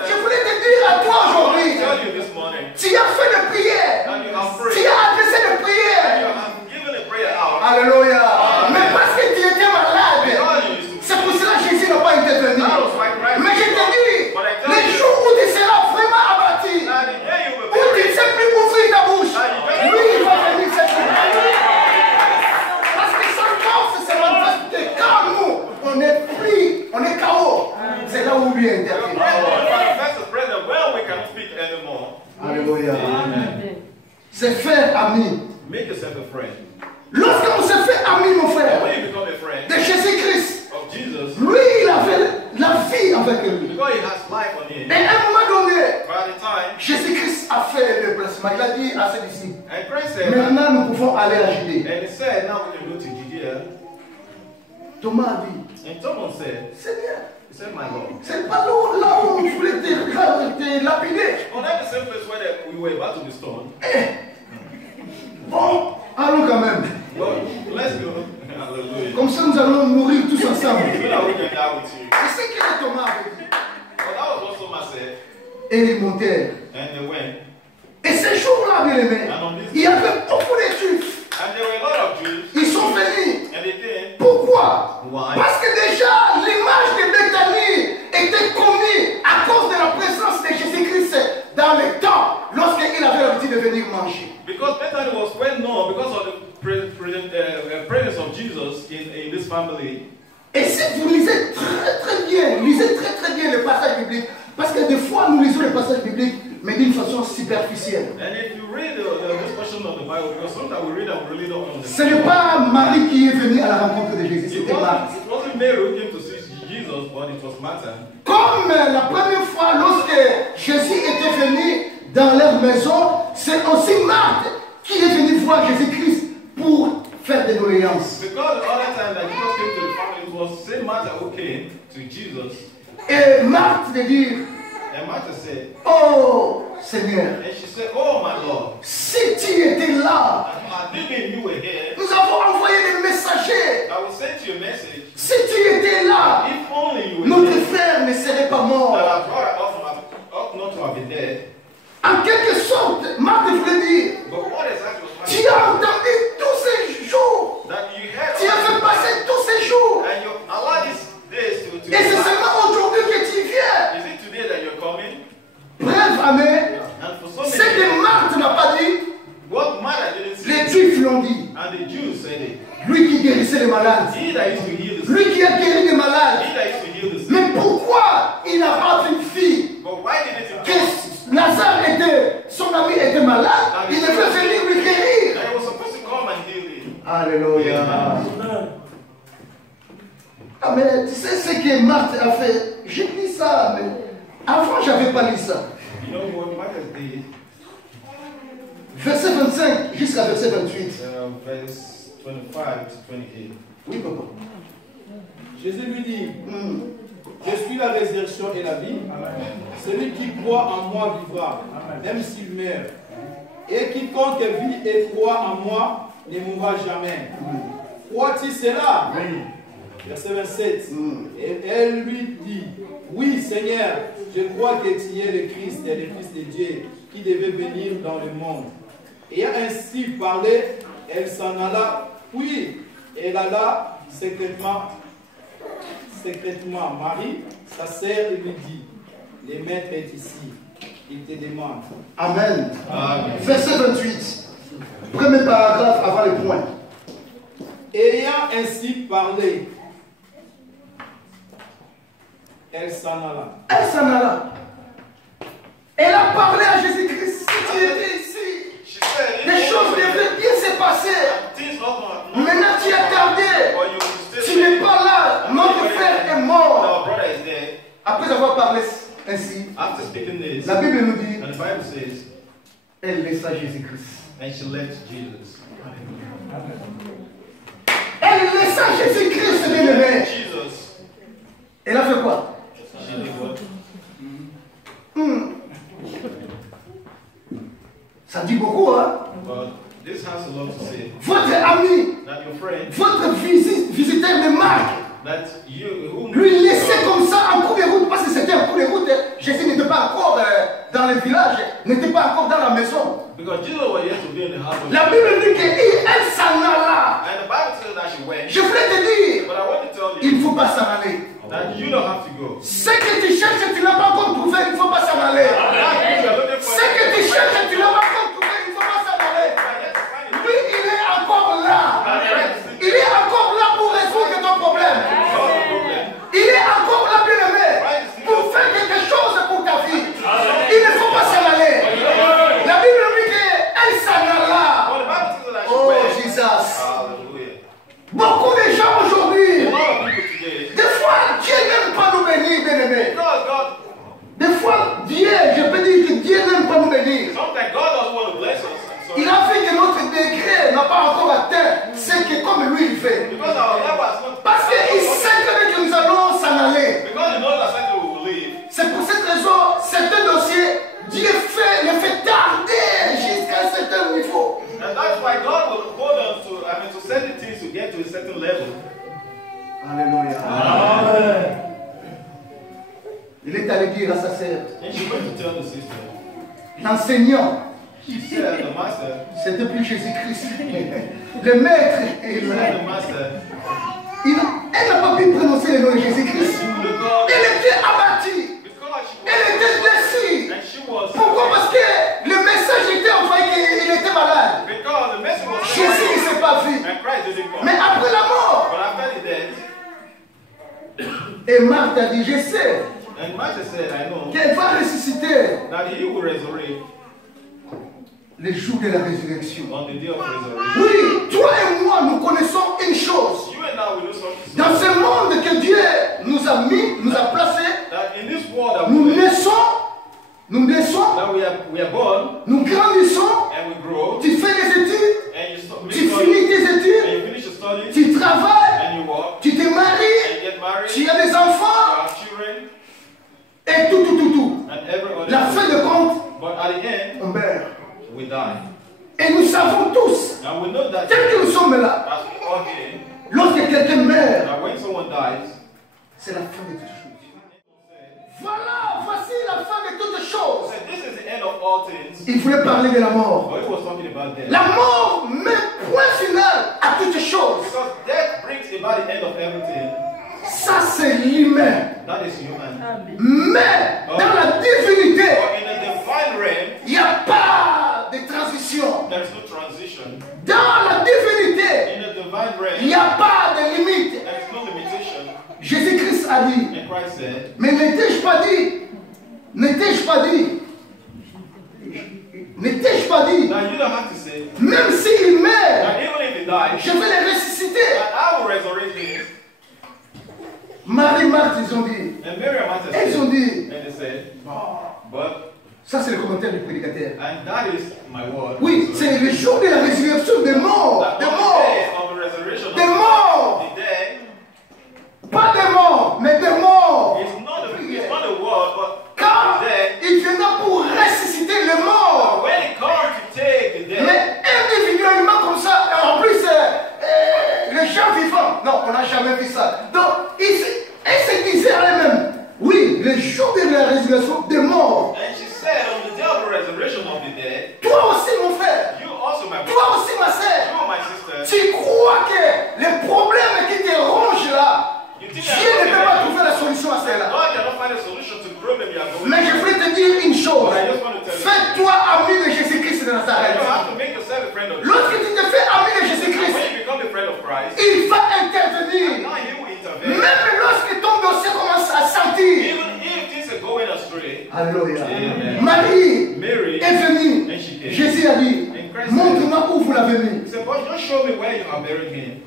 Je voulais te dire à toi aujourd'hui, Tell you this morning, tu as fait de prière, and you have tu prayed, as adressé de and prière. you have given a prayer out. Alléluia. Mais parce que tu étais malade, God used to c'est pour cela que Jésus n'a pas intervenu. That was why Christ Mais je te dis, les jours où tu seras vraiment abattu, and the day you will où tu be ne sais plus ouvrir ta bouche, lui il va venir cette journée. Parce que sa force se manifeste que quand nous, on est pris, on est KO, c'est là où lui intervient. manifest the presence well we cannot speak anymore. Alléluia. Amen. C'est faire ami. Make yourself a friend. Lorsqu'on se fait ami, mon And frère, when you become a friend de Jésus-Christ, of Jesus, lui il avait la vie avec lui. because he has life on him, Et à un moment donné, by the time, Jésus-Christ a fait le déplacement. Il a dit à ses disciples, and Christ said, maintenant nous pouvons aller à Judée. and he said, now we can go to Judea. Thomas a dit, And someone said, Seigneur, he said, my Lord. c'est pas là où je voulais te lapider. Oh, that's the same place where we were about to be stoned. Bon, allons quand même. Well, let's go. Hallelujah. Comme ça nous allons mourir tous ensemble. So that we can die with you. C'est ce que Thomas avait dit. But that was what Thomas said. Et ils montèrent. And they went. Et ces jours-là, bien aimés, il y avait beaucoup de Juifs. And there were a lot of Jews. Ils sont venus. And they came. Pourquoi? Why? Parce que déjà, l'image de Béthanie était connue à cause de la présence de Jésus-Christ dans le temps, lorsqu'il avait l'habitude de venir manger. Because Bethany was well known because of the presence of Jesus in this family. Et si vous lisez très bien le passage biblique, parce que des fois nous lisons le passage biblique, mais d'une façon superficielle. And if you read this portion of the Bible, because sometimes we read and we really don't Ce understand. n'est pas Marie qui est venue à la rencontre de Jésus, It c'était Marthe. wasn't Mary who came to see Jesus, but it was Martha. Comme la première fois, lorsque Jésus était venu dans leur maison, c'est aussi Marthe qui est venue voir Jésus-Christ pour faire des doléances. Because the other time that Jesus came to the family, it was the same Martha who came to Jesus. Et Marthe de dire, And Martha said, oh Seigneur, and she said, oh my Lord, si tu étais là, I didn't know you were here. nous avons envoyé des messagers. I will send you a message. Si tu étais là, If only you were notre here, frère ne serait pas that mort. our brother ought not to have been dead. En quelque sorte, Marthe voulait dire, But what exactly was tu as entendu tous ces jours, that you had tu as fait passer tous ces jours, and you allow these days to et c'est seulement aujourd'hui que tu viens. Is it today that you're coming? Bref, amen. And for so Ce many que Marthe n'a pas dit, what Martha didn't say, les Juifs l'ont dit. and the Jews said it. Lui qui guérissait les malades, He that used to heal the sick, lui qui a guéri des malades. he that used to heal the sick. Mais pourquoi il n'a pas une fille But why didn't he que Lazare était, son ami était malade, il devait venir lui guérir. And he was supposed to come and heal him. Alléluia. Ah mais tu sais ce que Marthe a fait? J'ai lu ça, mais avant j'avais pas lu ça. You know what Martha did? Verset 25 jusqu'à verset 28. Verse 25 to 28. Oui, papa. Jésus lui dit, je suis la résurrection et la vie. Celui qui croit en moi vivra, même s'il meurt. Et quiconque vit et croit en moi ne mourra jamais. Crois-tu cela? Verset 27. Et elle lui dit, oui Seigneur, je crois que tu es le Christ et le Fils de Dieu qui devait venir dans le monde. Et ainsi parlé, elle s'en alla, puis elle alla secrètement. Marie, sa sœur, lui dit, le maître est ici, il te demande. Amen. Amen. Verset 28. Premier paragraphe avant le point. Ayant ainsi parlé, elle s'en alla. Elle s'en alla. Elle a parlé à Jésus-Christ. Si tu étais ici, She said, les choses devaient bien se passer. things not Maintenant tu as tardé. or you still Tu n'es pas là. Notre frère est mort. our brother is dead. Après avoir parlé ainsi, After speaking this, la Bible nous dit, and the Bible says, elle laissa Jésus-Christ. and she left Jesus. Elle laissa Jésus-Christ, bien-aimé. Jesus, Elle a fait quoi? she did what? Ça dit beaucoup, hein? But this has a lot to say. Votre ami, That your friend, votre visiteur de Marc, that you, whom lui laisser comme ça en cours de route, parce que c'était en cours de route. Jésus n'était pas encore dans le village, n'était pas encore dans la maison. because Jesus was yet to be in the house. La Bible dit qu'elle s'en alla. And the Bible says that she went. Je voulais te dire, But I want to tell il you ne faut pas s'en aller. that you don't have to go. Ce que tu cherches, tu n'as pas encore trouvé, il ne faut pas s'en aller. Ce que tu cherches, tu n'as pas encore trouvé, il ne faut pas s'en aller. Lui, il est encore là. Il est encore là pour résoudre ton problème. Il est encore là, bien-aimé, pour faire quelque chose pour ta vie. Il ne faut pas s'en aller. La Bible dit qu'elle s'en alla. Oh, Jesus. Hallelujah. Beaucoup de gens aujourd'hui, A lot of people today, des fois, Dieu n'aime pas nous bénir, bien-aimé. because God, Des fois, Dieu, je peux dire que Dieu n'aime pas nous bénir. sometimes God doesn't want to bless us. Il a fait que notre degré n'a pas encore atteint ce que comme lui il fait. Because our level has not. Parce qu'il sait que nous allons s'en aller. Because he knows that something will leave. C'est pour cette raison, certains dossiers, Dieu le fait tarder jusqu'à un certain niveau. And that's why God will hold on to certain things to get to a certain level. Alléluia. Il est allé dire à sa sœur, And she went to tell the sister. l'enseignant, She said, the master, c'était plus Jésus-Christ. Le maître est she là. said, the master, Elle n'a pas pu prononcer le nom de Jésus-Christ. because Elle était abattue. Elle était déçue. and she was. Pourquoi? Parce que le message était envoyé qu'il était malade. Because the message was. Jésus ne s'est pas vu. And Christ didn't come. Mais après la mort, But after the death, et Marthe a dit, je sais and Martha said, I know qu'elle va ressusciter that he will resurrect le jour de la résurrection. on the day of resurrection. Oui, toi et moi, nous connaissons une chose. You and I will do something. Dans ce monde que Dieu nous a mis, nous a placé, That in this world that nous we live, naissons, that we are born nous grandissons, and we grow tu fais des études, and you stop tu finis tes and études, you finish your studies tu travailles, and you walk tu te maries, and you get married, tu you as des enfants, have children et tout. and every other La fin de compte, but at the end on meurt. we die. Et nous savons tous, And we know that tel que nous sommes là, as we all here, lorsque quelqu'un meurt, that when someone dies, c'est la fin de toutes choses. Voilà, voici la fin de toutes choses. said, this is the end of all things. Il voulait parler de la mort. But he was talking about death. La mort met point final à toutes choses. Because death brings about the end of everything. Ça, c'est l'humain. That is human. Mais dans la divinité, But in the divine realm, il n'y a pas de transition. there is no transition. Dans la divinité, In the divine il realm, n'y a pas de limite. there is no limitation. Jésus-Christ a dit, And Christ said, mais n'étais-je pas dit, now you don't have to say, même s'il meurt, that even if he dies, je vais le ressusciter. that I will resurrect him. Marie et Marthe, ils ont dit, And Mary and Martha elles ont said, dit, and they said, but, ça c'est le commentaire du prédicateur. and that is my word. Oui, c'est le jour de la résurrection des morts, That des on the morts, day of the resurrection of des morts, the dead, pas des morts, mais des morts. it's not a word, but Car the dead. il viendra pour ressusciter les morts. When it comes to take the dead, Mais individuellement comme ça, et en plus, les gens vivants, non, on n'a jamais vu ça. Donc, ils se disaient à eux-mêmes, oui, résurrection des morts. And she said, on the day of the resurrection of the dead, Toi aussi, mon frère. you also, my brother, Toi aussi, ma sœur. you, my sister, Tu crois que les problèmes qui te rongent là, Dieu ne peut pas trouver la solution à cela. God cannot find a solution to the problem you are going Mais je voulais te dire une chose. But I just want to tell you, Fais-toi ami de Jésus-Christ de you Nazareth. have to make yourself a friend of God. Lorsque tu te fais ami de And Jésus-Christ, when you become a friend of Christ, il va intervenir. now he will intervene. Même lorsque ton dossier commence à sentir. Even if things are going astray, Alléluia. Amen. Marie Mary, est venue. and she came. Jésus a dit, And Christ montre-moi où vous l'avez mis. He said, but just show me where you have buried him.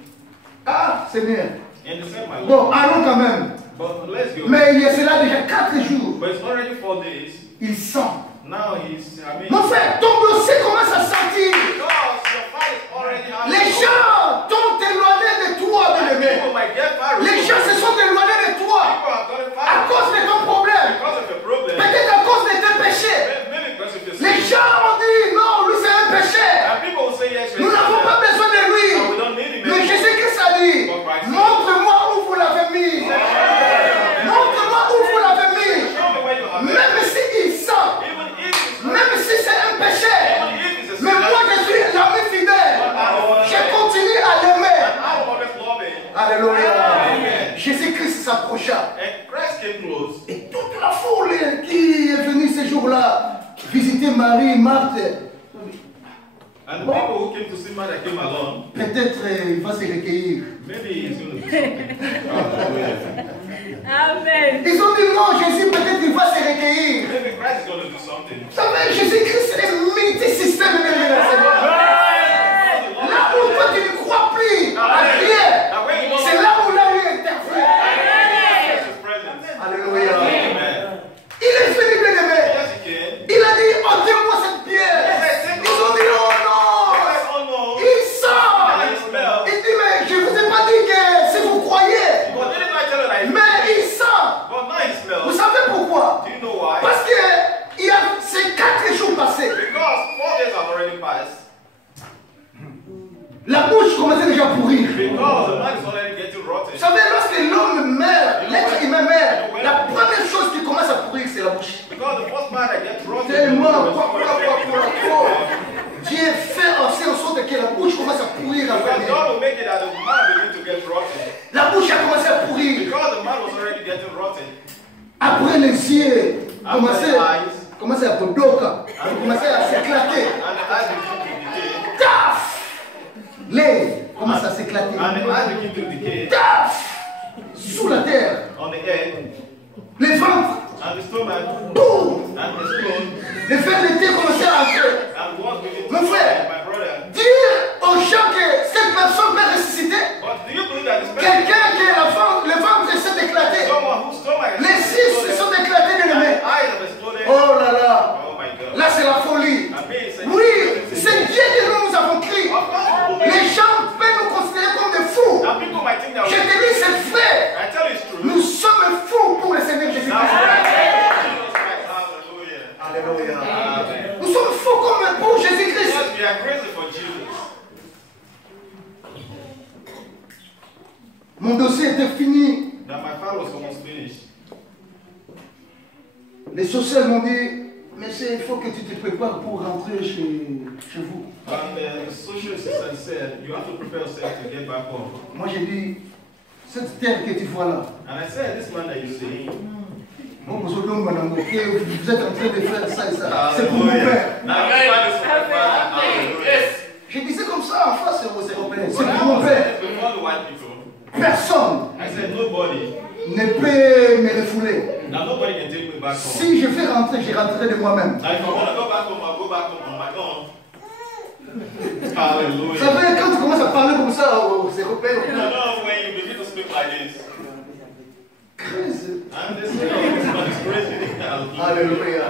Ah, Seigneur. And he said, my Lord, Bon, allons quand même. but let's go. Mais il y a cela déjà 4 jours. But it's already 4 days. Il sent. Now he's, Mon frère, ton dossier commence à sentir. because your father is already having Les gens t'ont éloigné de toi, bien-aimé. people might get far. Les gens se sont éloignés de toi People have gotten à far cause de ton problème. because of your problem. Peut-être à cause de tes péchés. Maybe because of your Les sin. gens ont dit, non, lui c'est un pécheur. And people will say, yes, Nous n'avons pas besoin de lui. we don't need him. Mais Jésus-Christ a dit, montre-moi où vous l'avez mis. Montre-moi où vous l'avez mis. Show me where you have buried Même si il sent, Even if it's même si c'est un pécheur. even if it's a Mais sin, moi je suis l'ami fidèle. Je continue à l'aimer. I will always love him. Alléluia. Amen. Jésus-Christ s'approcha. And Christ came close. Et toute la foule qui est venue ce jour-là visiter Marie, Marthe, And the people who came to see Mother came along. peut-être il va se recueillir. Maybe he's going to do something. Hallelujah. Amen. Ils ont dit non, Jésus, peut-être il va se recueillir. Maybe Christ is going to do something. Vous savez, Jésus-Christ est multisystème, bien aimé. Là où toi tu ne crois plus à rien, Now when you know c'est là où là lui intervient. Jesus is present. Alléluia. Amen. Il est venu, bien aimé. Yes, he can. Il a dit, ôtez-moi cette pierre. Ils ont dit, oh non. Oh no. Il sort. Now you smell. Il dit, mais je ne vous ai pas dit que si vous croyez. But didn't I tell you that he Mais il sent. But now he Vous smells. savez pourquoi? Do you know why? Parce que il y a ces 4 jours passés. Because 4 days have already passed. La bouche commençait déjà à pourrir. Because the man is already getting rotten. Vous savez, lorsque l'homme meurt, l'être humain meurt, la première chose qui commence à pourrir, c'est la bouche. Because the first man that gets rotten. Tellement, Dieu fait aussi en sorte que la bouche commence à pourrir en Because premier. God will make it that the man begin to get rotten. La bouche a commencé à pourrir. Because the man was already getting rotten. Après les yeux commençaient à podoka, commençaient à s'éclater. And the eyes begin to decay. Taf! Les commencent à s'éclater. And the eyes begin to decay. Taf! Sous la terre. On the head. Les ventres. And the stomach. Boum! And explode. Les fers d'été commençaient à entrer. And once begin to Mon frère. my brother. Dire aux gens que cette personne peut ressusciter. But do you believe that this person, Quelqu'un qui le ventre s'est éclaté. someone whose stomach Les cils se sont éclatés de and l'aimer. the eyes have exploded? Oh là là. Oh my God. Là c'est la folie. I mean, it's Oui, c'est Dieu que nous avons crié. Les gens peuvent nous considérer comme des fous. Now people might think that Je te dis c'est vrai. I tell you it's true. Nous sommes fous pour le Seigneur Now, Jésus-Christ. Jesus Christ, hallelujah. Alléluia. Amen. Nous sommes fous comme pour Jésus-Christ. Because we are crazy for Jesus. Mon dossier était fini. That my file was almost finished. Les sociaux m'ont dit, mais il faut que tu te prépares pour rentrer chez vous. And the social assistant said, you have to prepare yourself to get back home. Moi j'ai dit, cette terre que tu vois là, And I said, this man that you see, bon, vous êtes en train de faire ça et ça. C'est pour mon hallelujah. père. Now this man is for my father. Hallelujah. Je disais comme ça en face aux Européens. But C'est I pour mon was père. saying this before the white people. Personne I said, nobody. ne peut me refouler. Now nobody can take me back home. Si je fais rentrer, je rentrerai de moi-même. Now if I want to go back home, I'll go back home on my own. Vous Hallelujah. savez, quand tu commences à parler comme ça aux Européens, You know when you begin to speak like this. crazy. And they say, oh, this man is crazy. Alléluia.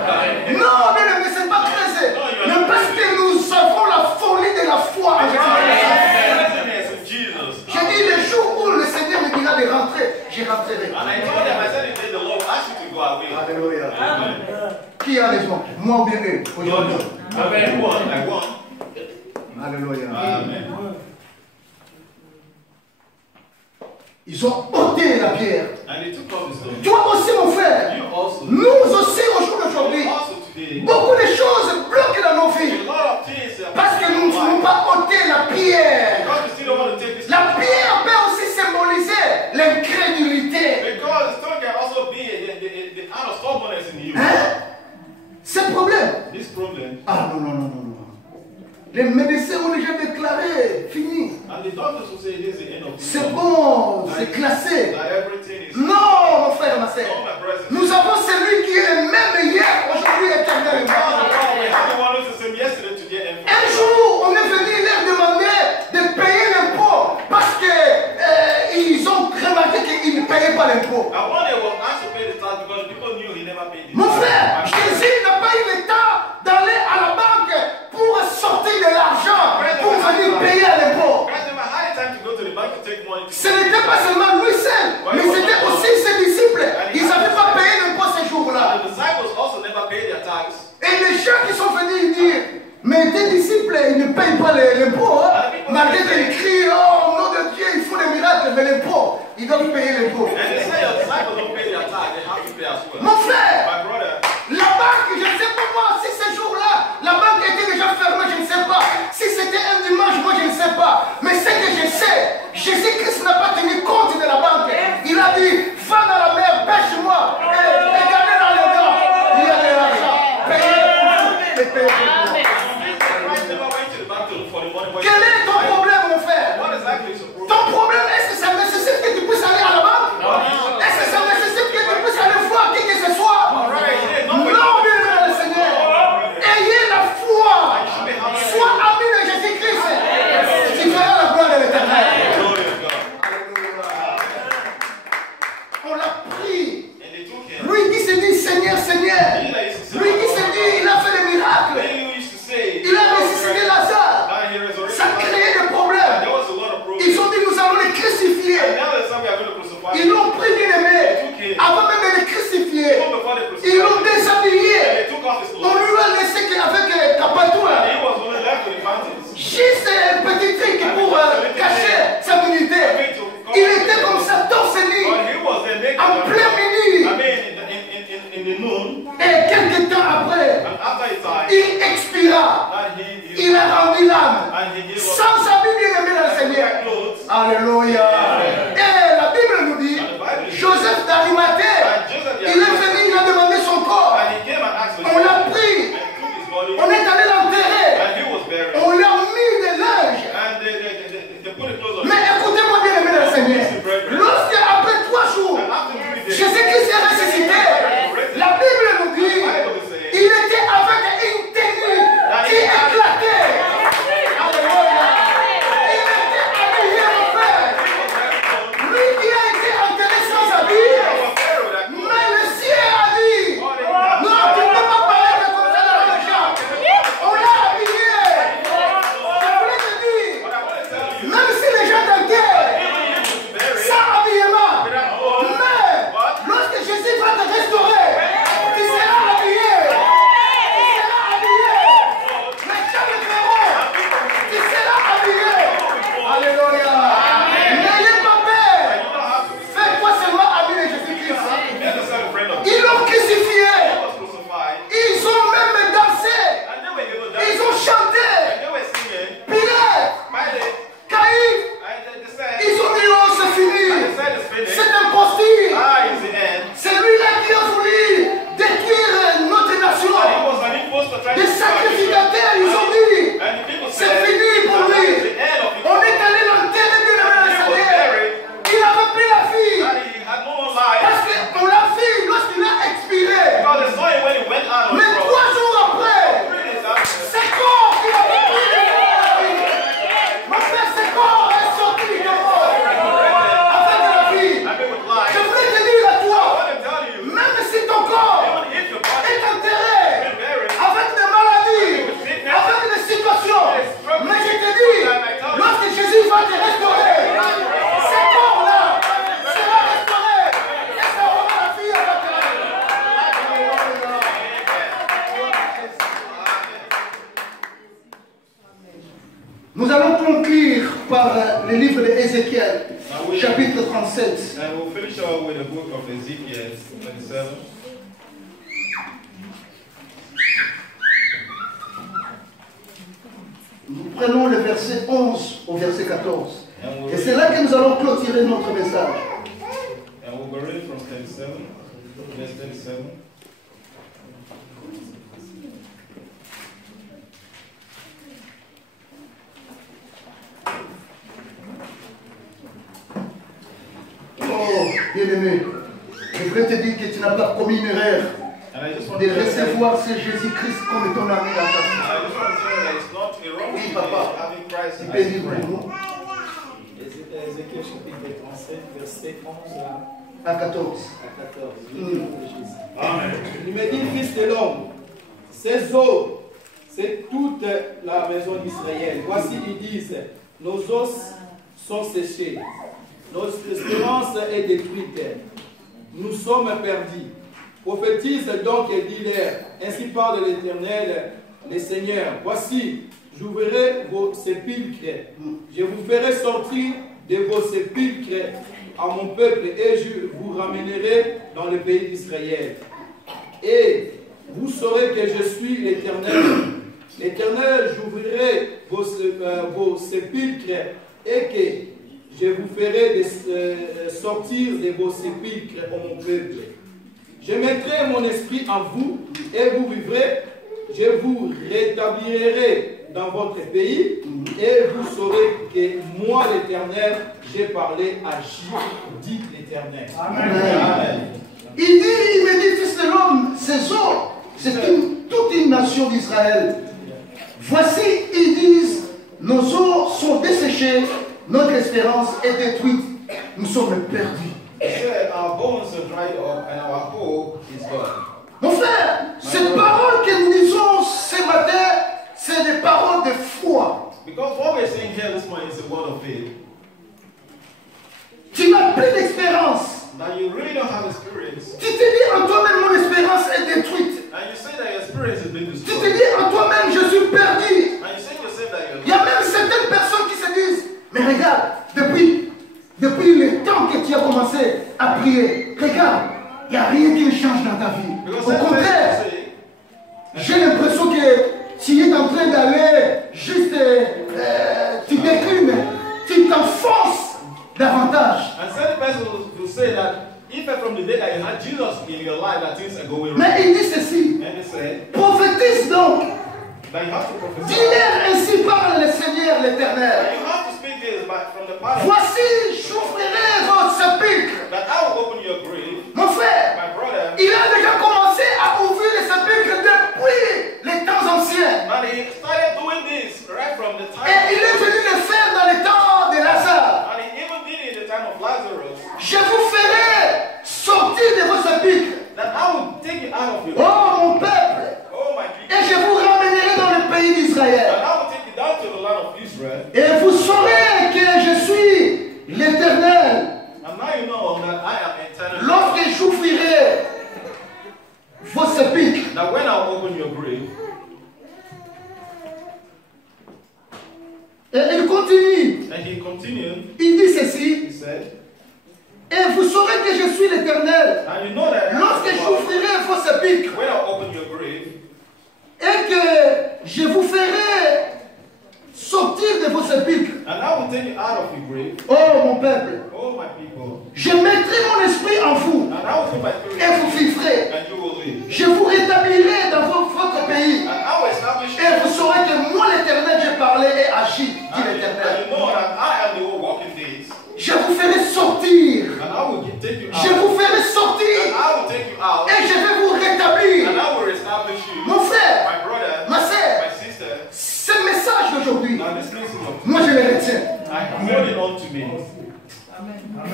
Non, mais c'est pas crazy. Mais parce que nous avons la folie de la foi en Jésus-Christ. Craziness in Jesus. J'ai dit le jour où le Seigneur me dira de rentrer, j'y rentrerai. And I told them, I said, the Lord will ask you to go away. Alléluia. Amen. Qui a raison? Moi ou bien eux? Aujourd'hui. Amen. I won. I won. Alléluia. Amen. Ils ont ôté la pierre. And they took off the stone. Toi aussi, mon frère. You also. Nous aussi, au jour d'aujourd'hui, Also today. beaucoup de choses bloquent dans nos vies. A lot of things are Parce que nous ne voulons pas ôter la pierre. Because we still don't want to take this. La pierre peut aussi symboliser l'incrédulité. Because the stone can also be the out of stubbornness in you. Hein? C'est le problème. This problem. Ah non, non, non, non, non. Les médecins ont déjà déclaré, fini. And the doctors will say this is the end of this. C'est bon, c'est classé. That everything is. Non, mon frère et ma sœur. Oh, my brothers. Nous avons celui qui est même hier, aujourd'hui, éternellement. We have the one who's the same yesterday, today, and Un jour, on est venu leur demander de payer l'impôt parce qu'ils ont remarqué qu'ils ne payaient pas l'impôt. And one day was asked to pay the tax because people knew he never paid it. Mon frère, Jésus n'a pas eu le temps d'aller à la banque pour sortir de l'argent pour venir payer à l'impôt. Christ never had time to go to the bank to take money. Ce n'était pas seulement lui seul, mais c'était aussi ses disciples. Ils n'avaient pas payé l'impôt ces jours-là. The disciples also never paid their tax. Et les gens qui sont venus dire, mais tes disciples, ils ne payent pas l'impôt. Hein? Malgré qu'ils crient, oh, au nom de Dieu, il faut des miracles, mais l'impôt, ils doivent payer l'impôt. And they say your disciples don't pay their tax, they have to pay as well. Mon frère, My brother, la banque, je ne sais pas moi, si ce jour-là, la banque était déjà fermée, je ne sais pas. Si c'était un dimanche, moi je ne sais pas. Mais ce que je sais, Jésus-Christ n'a pas tenu compte de la banque. Il a dit, va dans la mer, pêche-moi, et gardez dans les dents. Il y a de l'argent. Payez, payez. Christ never went to the bank to look for the money. Quel est ton problème, mon frère? What exactly is your problem? Ton problème, est-ce que ça nécessite que tu puisses aller à la banque? Est-ce que ça nécessite que tu puisses aller voir qui que ce soit? Non, bien aimé le Seigneur. Ayez la foi. Sois ami de Jésus-Christ. Tu verras la gloire de l'Éternel. Glory of God. On l'a pris. And they took him. Lui qui se dit Seigneur, Seigneur. Lui qui se dit, il a fait des miracles. Then you used to say, Il a ressuscité Lazare. now he resurrected. Ça a créé des And problèmes. there was a lot of problems. Ils ont dit nous allons les crucifier. And now the time we are going to crucify Ils him. l'ont pris bien aimé. Avant même de les crucifier. Even before they crucified Ils l'ont him, déshabillé. they took off his On clothes. lui a laissé qu'avec Tapatou And là. he was only left with the fountains. Juste un petit truc pour cacher sa dignité. Il était comme ça, torse nu, But he was there naked. en plein midi. I mean, in the noon. Et quelques temps après, And after he died, il expira. and he Il a rendu l'âme. and he gave up Sans habit bien aimé dans le Seigneur. their clothes. Alléluia. Et la Bible nous dit, Joseph d'Arimathée, And Joseph the il est venu, il a demandé son corps. And he came and asked for On his l'a body. pris. And he took his body. On est allé l'enterrer. And he was buried. On lui a mis des linges. And they put the clothes on Mais him. écoutez-moi bien aimé dans le Seigneur. Lorsque après 3 jours, And after 3 days, Jésus-Christ est ressuscité, la Bible nous dit, the Bible says il était avec une tenue qui éclatait. Alléluia. Il était habillé, mon frère. Lui qui a été enterré sans habit, he was buried with that clothes. mais le ciel a dit, non, tu ne peux pas parler de comme ça dans les gens. On l'a habillé. Je voulais te dire, But I want to tell you, même si les gens t'enterrent, buried. sans habillement, mais lorsque Jésus va te restaurer, tu seras habillé. Tu seras habillé. Les gens te verront. Tu seras habillé. Alléluia. N'ayez pas peur. Fais-toi seulement habiller Jésus-Christ. Then the son of friend of Ils l'ont crucifié. was crucified. Ils ont même dansé. And they were able to Ils dance. ont chanté. And they were singing. Pilate, Pilate. Caïphe, And they said, ils ont dit oh c'est and fini. they said it's finished. C'est impossible. Ah, is the end. C'est lui-là qui a voulu détruire notre nation. And he was an imposter trying Les to sacrificateurs, ils ont dit, And the people c'est said, fini pour that lui. is the end of it. On est allé l'enterrer bien avant le Seigneur. Il avait pris la fille. That he had no more life. Parce qu'on l'a vu lorsqu'il a expiré. Because they saw him when he went out of the Mais cross. 3 jours après, 3 days after, c'est corps qui a pris la vie. Mon frère, c'est corps est sorti de mort. Avec la vie. I mean with Je life. voulais te dire à I toi, want to tell you, même si ton corps even if your body est enterré, is buried, avec des maladies, avec des situations. Mais je te dis, lorsque Jésus va te restaurer, ce corps-là sera restauré et ça aura la vie avec Nous allons conclure par le livre d'Ézéchiel. I chapitre 37. And we'll finish off with the book of Ezekiel 27. Nous prenons le verset 11 au verset 14. Et c'est là que nous allons clôturer notre message. And we'll go read from 37, verse 37. Oh, bien-aimé, je voudrais te dire que tu n'as pas commis une erreur de recevoir ce Jésus-Christ comme ton ami à ta vie. Oui, papa, tu peux lire pour nous. Ézéchiel chapitre 37, verset 11 À 14. à 14. Amen. Il me dit, fils de l'homme, ces eaux, c'est toute la maison d'Israël. Voici, ils disent, nos os sont séchés, notre espérance est détruite, nous sommes perdus. Prophétise donc et dis-leur, ainsi parle l'Éternel, le Seigneur, voici, j'ouvrirai vos sépulcres, je vous ferai sortir de vos sépulcres à mon peuple et je vous ramènerai dans le pays d'Israël. Et vous saurez que je suis l'Éternel. L'Éternel, j'ouvrirai vos sépulcres et que je vous ferai sortir de vos sépulcres à mon peuple. Je mettrai mon esprit en vous et vous vivrez. Je vous rétablirai dans votre pays et vous saurez que moi, l'Éternel, j'ai parlé, agi, dit l'Éternel. Amen. Il me dit, fils de l'homme, ces eaux, c'est toute une nation d'Israël. Voici, ils disent, nos eaux sont desséchées, notre espérance est détruite, nous sommes perdus. Our bones are dried up and our hope is gone. Mon frère, ces paroles que nous disons ce matin, c'est des paroles de foi. Because what we're saying here this morning is a word of faith. Tu n'as plus d'espérance. That you really don't have experience. Tu te dis en toi-même, mon espérance est détruite. And you say that your experience has been Tu destroyed. te dis en toi-même, je suis perdu. And you say to yourself that you're Il y a même certaines personnes qui se disent, mais regarde, depuis le temps que tu as commencé à prier, regarde, il n'y a rien qui change dans ta vie. Because Au contraire, j'ai l'impression que tu es en train d'aller juste, tu déclines, tu t'enfonces davantage. And certain persons will say that even from the day that you had Jesus in your life, that things are going wrong. Mais il dit ceci, And they say prophétise donc, that you have to prophesy. dis-leur ainsi parle le Seigneur That l'Éternel. you have to speak this but from the power. Voici, j'ouvrirai votre sépulcre. That I will open your grave. Mon frère, My brother. il a déjà commencé à ouvrir les sépulcres depuis les temps anciens. And he started doing this right from the time. Et il est venu le faire dans les temps de Lazare. And he even did it in the time of Lazarus. Je vous ferai sortir de vos sépulcres. That I will take you out of your Oh mon peuple. Oh my people. Et je vous ramènerai dans le pays d'Israël. And I will take you down to the land of Israel. Et vous saurez que je suis l'Éternel. And now you know that I am eternal. Lorsque j'ouvrirai vos sépulcres. That when I open your grave. Et il continue. And he continued. Il dit ceci. He said. Et vous saurez que je suis l'Éternel. And you know that Lorsque j'ouvrirai vos sépulcres. when I open your grave. Et que je vous ferai sortir de vos sépulcres. And I will take you out of your grave. Oh mon peuple. Oh my people. Je mettrai mon esprit en vous. And I will put my spirit Et vous vivrez. and you will live. Je vous rétablirai dans votre pays. And I will establish Et vous saurez que moi l'Éternel, j'ai parlé et agi, dit and l'Éternel. you know that I am the one walking days. Je vous ferai sortir. And I will take you Je out. vous ferai And sortir. I will take you out. Et je vais vous rétablir. And I will establish you. Mon frère, My brother, ma soeur, my sister. ce message d'aujourd'hui, Now this message of moi je le retiens. I hold it on to me.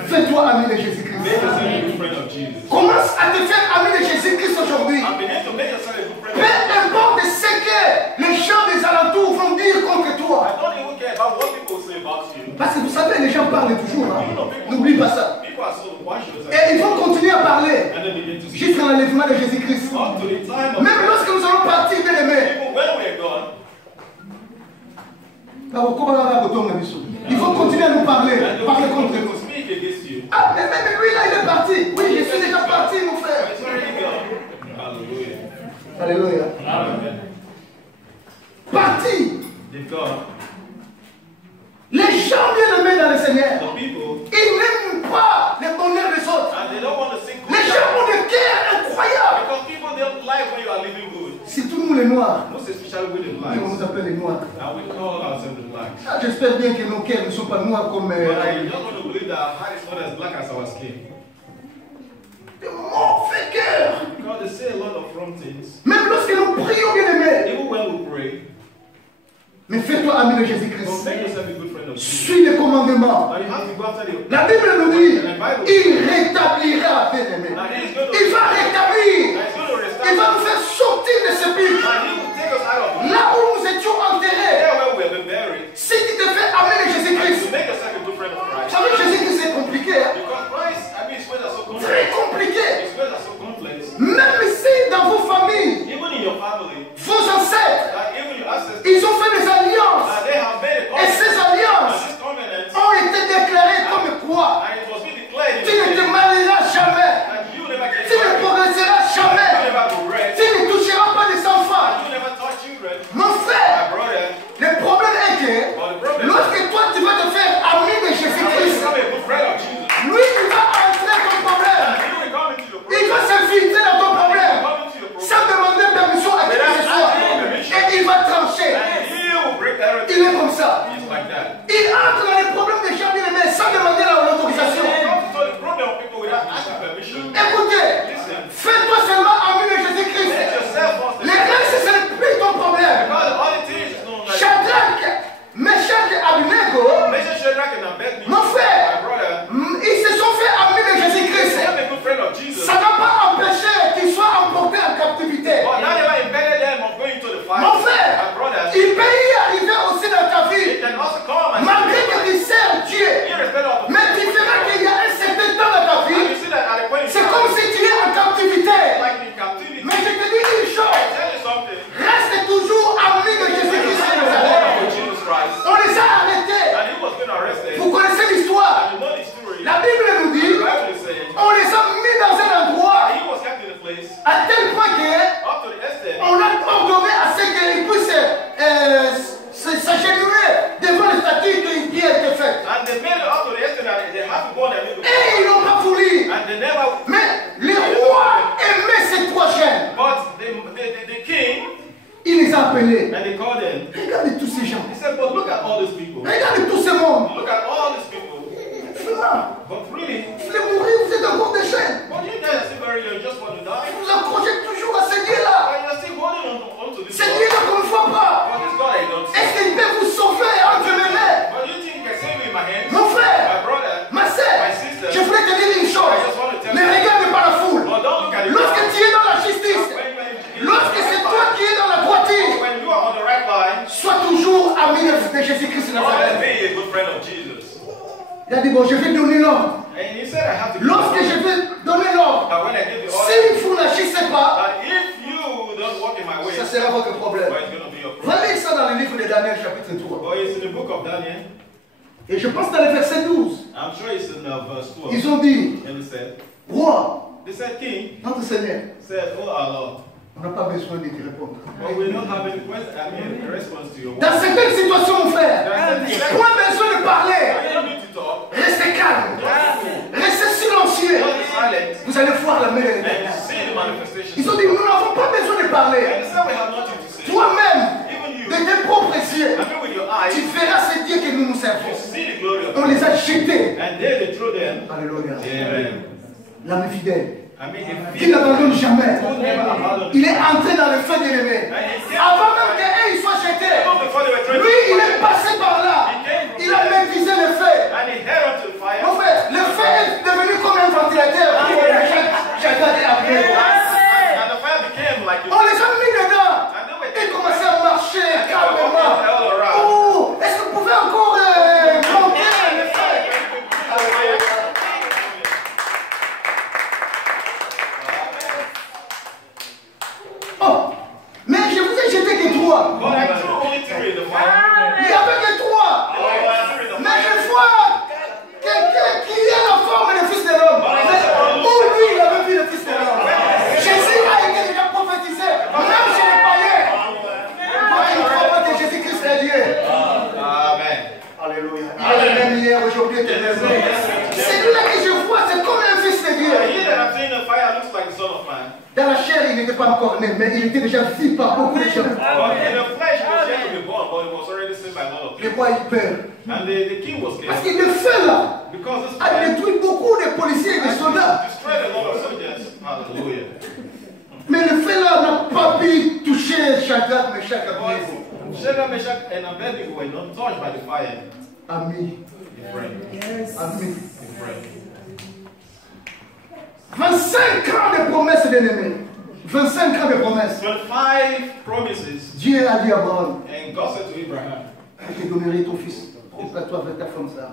Fais-toi ami de Jésus-Christ. Make yourself a good friend of Jesus. Commence à te faire ami de Jésus-Christ aujourd'hui. And begin to make yourself a good friend Peu of Jesus. importe ce que les gens des alentours vont dire contre I toi. don't even care about what people say about you. Parce que vous savez, les gens parlent toujours. Hein. N'oublie pas ça. People are so watching us. Et ils vont continuer à parler And they begin to speak. jusqu'à l'enlèvement de Jésus-Christ. Up to the time of Même lorsque nous allons partir, bien aimés, even when we're gone. ils vont continuer à nous parler, And parler they contre will nous. speak Alléluia. Amen. Parti. They've gone. Les gens bien-aimés dans le Seigneur, The people, ils n'aiment pas le bonheur des autres. and they don't want to sing good. Les gens ont des cœurs incroyables. Because people don't like when you are living good. Surtout nous les Noirs. Most especially with the On blacks. nous appelle les Noirs. And we call ourselves the blacks. Ah, j'espère bien que nos cœurs ne sont pas noirs comme... But I don't want to believe that our heart is not as black as our skin. de mauvais cœurs. Because they say a lot of wrong things. Même lorsque nous prions, bien-aimés. Even when we pray, Mais fais-toi ami de don't Jésus-Christ. make yourself a good friend of Jesus. Suis les commandements. Now you have to go after the. La Bible nous dit, And the Bible. il rétablira, bien-aimés. Now he is going to. Il va rétablir. Now he's going to restore. Il va nous faire sortir de ce pic. And he will take us out of Là où nous étions enterrés. there where we have been buried. Si tu te fais ami de And Jésus-Christ. to make yourself a good friend of Vous Christ. savez, Jésus-Christ c'est compliqué. Hein? Because Christ, I mean, his ways are so Très complex. compliqué. His ways are so complex. Même ici, dans vos familles, Even in your family, vos ancêtres, even your ancestors, ils ont fait des alliances. they have made a Et ces covenant. And alliances this covenant, ont été déclarées comme quoi and it was being declared in tu ne te the faith marieras jamais. that you never get Tu ne married, progresseras you jamais. never progress, Tu ne toucheras pas des enfants. you never touch children. Mon frère, My brother, le problème est que but the problem is, lorsque toi tu vas te faire ami de how you Jésus-Christ, become a good friend of Jesus, lui il va entrer dans ton problème. and you will come into your Il va problem, s'infiltrer dans ton problème come into your sans problem, demander permission à qui que ce soit. Et il va trancher. and he will break Il everything. est comme ça. He's like that. Il entre dans les problèmes des gens bien-aimés sans demander l'autorisation. He comes to solve the problem of people without asking permission. Écoutez, Listen, fais-toi seulement ami de Jésus-Christ. make yourself first. Les restes, ce n'est plus ton problème. Because all it is not like Shadrach, Meshach et Abednego, Meshach, Shadrach, and Abednego, mon frère, my brother, ils se sont fait amis de they Jésus-Christ. have a good friend of Jesus. Ça n'a pas empêché qu'ils soient emportés en captivité. But now they have embedded them of going to the fire. Mon frère, My brother, il peut y arriver aussi dans ta it vie, can also come and malgré que tu sers Dieu. irrespective of the Mais tu verras qu'il y a un certain temps dans ta and vie, you see that at the point in c'est time, comme si tu es en captivité. like in captivity. Mais je te dis une I chose, tell you something. reste toujours ami de Jésus-Christ. The word of Jesus Christ. On les a arrêtés. And he was being arrested. Vous connaissez l'histoire. And you know the story. La Bible nous The dit, Bible is saying on les a mis dans un endroit he was kept in a place à tel point que up to the extent on a ordonné à ce qu'ils puissent s'agenouiller devant le statut qui a été fait. and they made it up to the extent that they have to go on their knees. Et ils n'ont pas voulu. And they never. Mais le roi aimait ces trois jeunes. But the king, Il les a appelés. and they called them. Regardez tous ces gens. He said, but look at all these people. Regardez tout ce monde. Look at all these people. Frère, But really, vous voulez mourir, vous êtes encore des jeunes. but you guys are still very young, you just want to die. Vous accrochez toujours à ce Dieu-là. But you're still holding on to this Ce God. Dieu-là qu'on ne voit pas. But this God I don't see. Est-ce qu'il peut vous sauver entre mes mains? But you think you can save me in my hands? Mon frère, My brother, ma sœur, my sister. je voulais te dire une chose. Ne regarde pas la foule. But don't look at it. Lorsque tu es dans la justice, lorsque c'est toi qui es dans la droiture, When you are on the right line, sois toujours ami de Jésus-Christ de always Nazareth. be a good friend of Jesus. Il a dit, bon, je vais donner l'ordre. And he said, I have to. Lorsque je vais donner l'ordre, That when I give the order, si vous n'agissez pas, that if you don't walk in my way, ça sera votre problème. well, it's going to be your Va problem. lire ça dans le livre de Daniel chapitre 3. But it's in the book of Daniel. Et je pense dans le verset 12, I'm sure it's in verse 12. ils ont dit, And he said, roi, they said, King, notre Seigneur, said, oh our Lord, on n'a pas besoin de te répondre. but we don't have any question, I mean, a response to your word. Dans certaines situations, mon frère, point besoin de parler. You don't need to talk. Restez calme. Restez silencieux. Just be silent Vous allez voir la main de and l'Éternel. see the manifestation. Ils ont dit, nous n'avons pas besoin de parler. And they said, we have nothing to say. Toi-même, Even you, de tes propres yeux, I mean, with your tu eyes, verras ce Dieu que nous nous you servons. see the glory of On God. les a jetés. And there they threw them. Alléluia. Amen. L'âme fidèle, I mean, if qui n'abandonne jamais. you never abandon Il est entré dans le feu de l'ennemi. Avant même qu'eux soient jetés, even before they were thrown lui, il into est the fire, passé par là. Il a maîtrisé le feu. and he held onto the fire. Mon frère, le feu est devenu comme un ventilateur. J'ai regardé après. And the fire became like On les a mis dedans. and they were Ils commençaient à marcher and they were calmement. walking all around. Oh, est-ce que vous pouvez encore monter le feu? Oh, mais je vous ai jeté que trois. But I threw only three in the fire. Il n'y avait que trois. Oh, I threw in the Mais fire. je vois quelqu'un qui a la forme du Fils de l'homme. Mais où lui, il avait vu le Fils de l'homme. Jésus a été déjà prophétisé. Même pas encore né, mais il était déjà vu par beaucoup de gens. But in the flesh, he was yet to be born, but it was already seen by a lot of Le people. roi, il peur. And the king was Parce scared. que le feu là Because this a man détruit beaucoup de policiers et de soldats. destroyed a lot of soldiers. Hallelujah. Mais le feu là n'a pas pu toucher Shadrach, Meshach et Abednego. But Shadrach, Meshach, and Abednego were not touched by the fire. Ami, The friend. ami. The friend. 25 ans de promesses, bien-aimés. 25 ans de promesses. 25 promises. Dieu a dit à Abraham, And God said to Abraham, je te donnerai ton fils. Prépare-toi avec ta femme Sarah.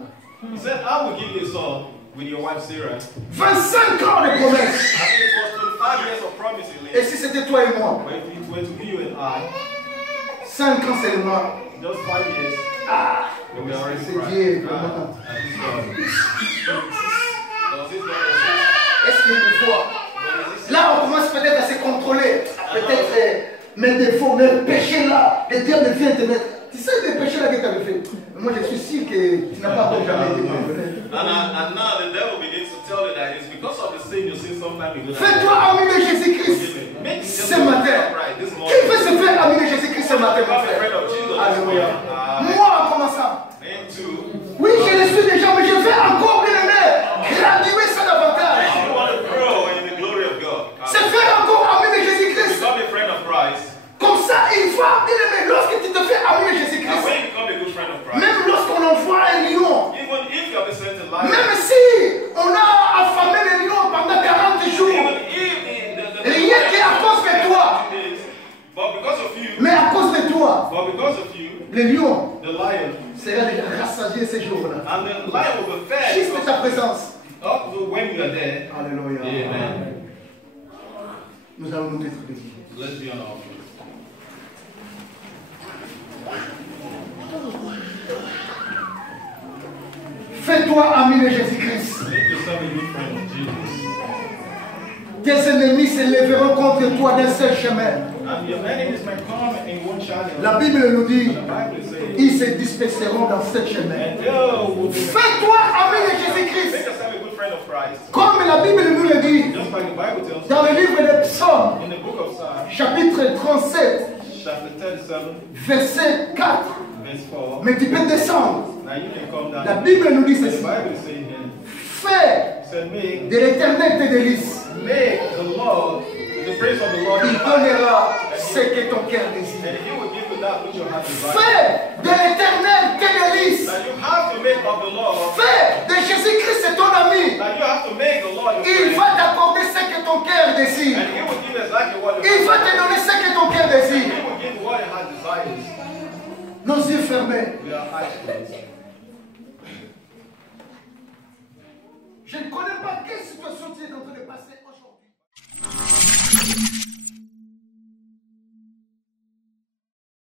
He said, I will give you a son with your wife Sarah. 25 ans de promesses. I mean, it was 25 years of promising. Et si c'était toi et moi, But if it were to be you and I, 5 ans seulement. just 5 years, we were already C'est Dieu. crying. And this God. Does this God exist? Est-ce qu'il me voit? Là, on commence peut-être à se contrôler. Peut-être mes défauts, mes péchés là. Le diable vient te mettre. Tu sais les péchés là que tu avais fait. Moi, je suis sûr que tu n'as pas encore jamais été pardonné. And now the devil begins to tell you that it's because of the sin you sin sometime ago. Fais-toi ami de Jésus-Christ ce matin. Qui veut se faire ami de Jésus-Christ ce matin, mon frère? Alléluia. Moi, en commençant. And two, Oui, je le suis déjà, mais je vais encore bien aimer. Graduer ça davantage. you want to grow in the glory of God. Se faire encore ami de Jésus-Christ. Become a friend of Christ. Comme ça, il va bien aimer. Lorsque tu te fais ami de And Jésus-Christ, when you become a good friend of Christ, même lorsqu'on envoie un lion, even if you have been sent to life, même si on a affamé le lion pendant 40 jours, even if the rien qu'à cause de toi, but because of you, mais à cause de toi, but because of you, le lion the lion, sera déjà rassasié ces jours-là. and the lion will be fed Juste because ta présence. up to when you are there. Alléluia. Amen. Nous allons nous mettre debout. Let's be on our feet. Fais-toi ami de Jésus-Christ. Make yourself a good friend of Jesus. Tes ennemis se lèveront contre toi d'un seul chemin. And your enemies may come in one channel. La Bible nous dit, The Bible says, ils se disperseront dans sept chemins. and they will be. Fais-toi ami de Make Jésus-Christ. yourself a good friend of Christ. Comme la Bible nous le dit, Just like the Bible tells us dans le livre des Psaumes, in the book of Psalms, chapitre 37, chapter 37, verset 4. verse 4. Mais tu peux descendre. Now you can come down. La Bible nous dit The ceci. Bible is saying here, Fais it said, de l'éternel tes délices. make the Lord, the praise of the Lord, Il your heart, donnera ce que ton cœur désire. and He will give you that which your heart desires. Fais de l'éternel tes délices. Now you have to make of the Lord, Fais de Jésus-Christ c'est ton ami. now you have to make the Lord your Il friend, va t'accorder ce que ton cœur désire. and He will give exactly what your Il va heart te donner ce que ton cœur désire. He will give what your heart desires. Nos yeux fermés. We are eyes closed. Je ne connais pas quelle situation tu es en train de